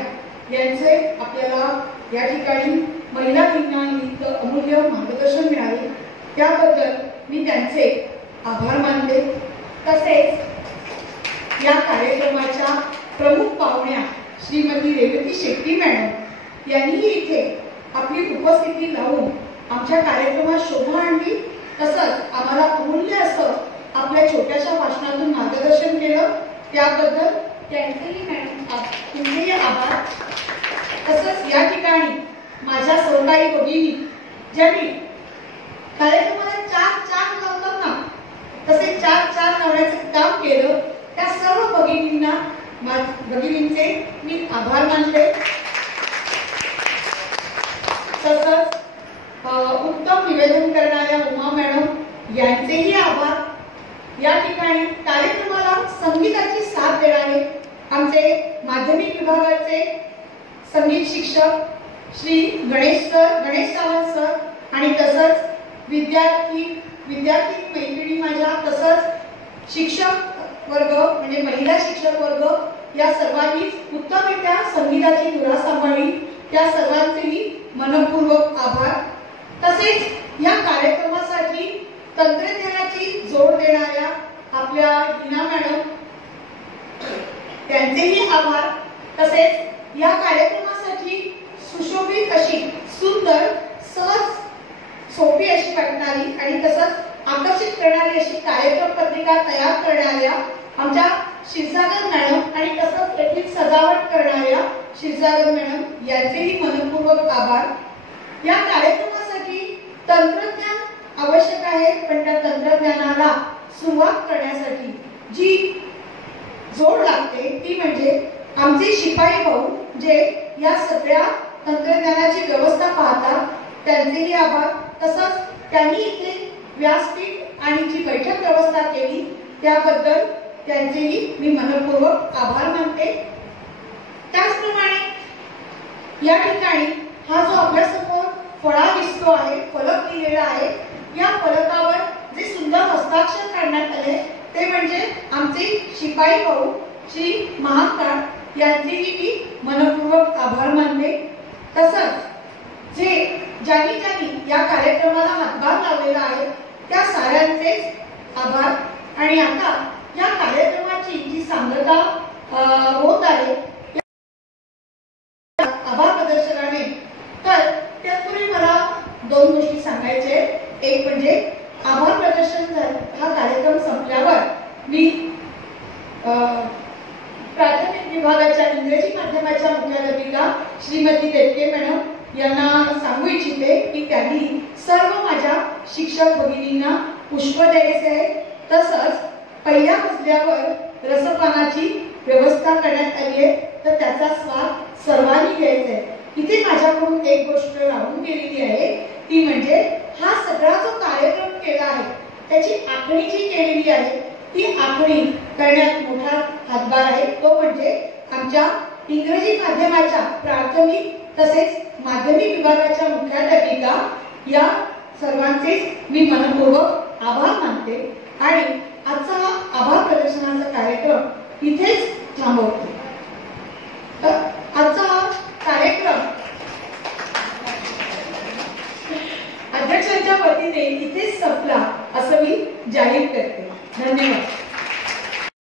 यांचे आपल्याला या ठिकाणी महिला दिनानिमित्त अमूल्य मार्गदर्शन मिळाले, त्याबद्दल मी त्यांचे आभार मानते. तसेच या कार्यक्रमाच्या प्रमुख पाहुण्या श्रीमती रेवती शेट्टी मॅडम यांनीही इथे आपली उपस्थिती लावून आमच्या कार्यक्रमात शोभा आणली. तसंच आम्हाला अमूल्य असं आपल्या छोट्याशा भाषणातून मार्गदर्शन केलं, त्याबद्दल त्यांचेही आभार. तसंच या ठिकाणी माझ्या सहकारी भगिनी ज्यांनी कार्यक्रमाला 4 लावतात ना, तसे 4 लावण्याचं काम केलं, त्या सर्व भगिनींचे मी आभार मानते. तसंच उत्तम निवेदन करणाऱ्या उमा मॅडम यांचेही आभार. या ठिकाणी कार्यक्रमाला संगीताची साथ देणारे आमचे माध्यमिक विभागाचे संगीत शिक्षक श्री गणेश सावंत सर आणि तसंच विद्यार्थी मैत्रिणी माझ्या, तसंच शिक्षक वर्ग म्हणजे महिला शिक्षक वर्ग या सर्वांनीच उत्तमरित्या संगीताची धुरा सांभाळली, त्या सर्वांचेही मनपूर्वक आभार. तसेच या कार्यक्रमासाठी तंत्रज्ञानाची जोड देणाऱ्या आपल्या हिना मॅडम त्यांचेही आभार. तसेच या कार्यक्रमासाठी सुशोभित अशी सुंदर सहज सोपी अशी वाटणारी आणि तसंच आकर्षित करणारी अशी कार्यक्रम पत्रिका तयार करणाऱ्या आमच्या क्षीरसागर मॅडम आणि तसंच तेथील सजावट करणाऱ्या क्षीरसागर मॅडम यांचेही मनपूर्वक आभार. या कार्यक्रमासाठी तंत्रज्ञान आवश्यक आहे, पण त्या तंत्रज्ञानाला सुरुवात करण्यासाठी जी जोड लागते ती म्हणजे आमचे शिपाई भाऊ जे या सगळ्या तंत्रज्ञानाची व्यवस्था पाहतात, त्यांचेही आभार. तसंच त्यांनी इथे व्यासपीठ आणि जी बैठक व्यवस्था केली त्याबद्दल त्यांचेही मी मनपूर्वक आभार मानते. त्याचप्रमाणे या ठिकाणी हा जो आपल्यासमोर फळा दिसतो आहे, फलक लिहिलेला आहे, या फलकावर जे सुंदर हस्ताक्षर करण्यात आले ते म्हणजे आमचे शिपाई भाऊ श्री महाकाळ यांचेही मी मनपूर्वक आभार मानते. तसंच ज्यांनी या कार्यक्रमाला हातभार लावलेला आहे त्या साऱ्यांचेच आभार. आणि आता या कार्यक्रमाची जी सांगता होत आहे आभार प्रदर्शनाने, तर त्यापूर्वी मला 2 गोष्टी सांगायचे. एक म्हणजे आभार प्रदर्शन हा कार्यक्रम संपल्यावर मी प्राथमिक विभागाच्या इंग्रजी माध्यमाच्या मुख्याध्यापिका श्रीमती देवके मॅडम यांना सांगू इच्छिते की त्यांनी सर्व माझ्या शिक्षक भगिनींना पुष्प द्यायचे आहे. तसंच पहिल्या मजल्यावर रसपानाची व्यवस्था करण्यात आली आहे, तर त्याचा स्वाद सर्वांनी घ्यायचा आहे. इथे माझ्याकडून एक गोष्ट राहून गेलेली आहे, ती म्हणजे हा सगळा जो कार्यक्रम केला आहे त्याची आखणी जी केलेली आहे ती आखणी करण्यात मोठा हातभार आहे. तो म्हणजे आमच्या इंग्रजी माध्यमाच्या प्राथमिक तसेच माध्यमिक विभागाच्या मुख्याध्यापिका या सर्वांचेच मी मनपूर्वक आभार मानते. आणि आजचा हा आभार प्रदर्शनाचा कार्यक्रम इथेच थांबवते. आजचा हा कार्यक्रम अध्यक्षांच्या वतीने इथेच संपला असं मी जाहीर करते. धन्यवाद.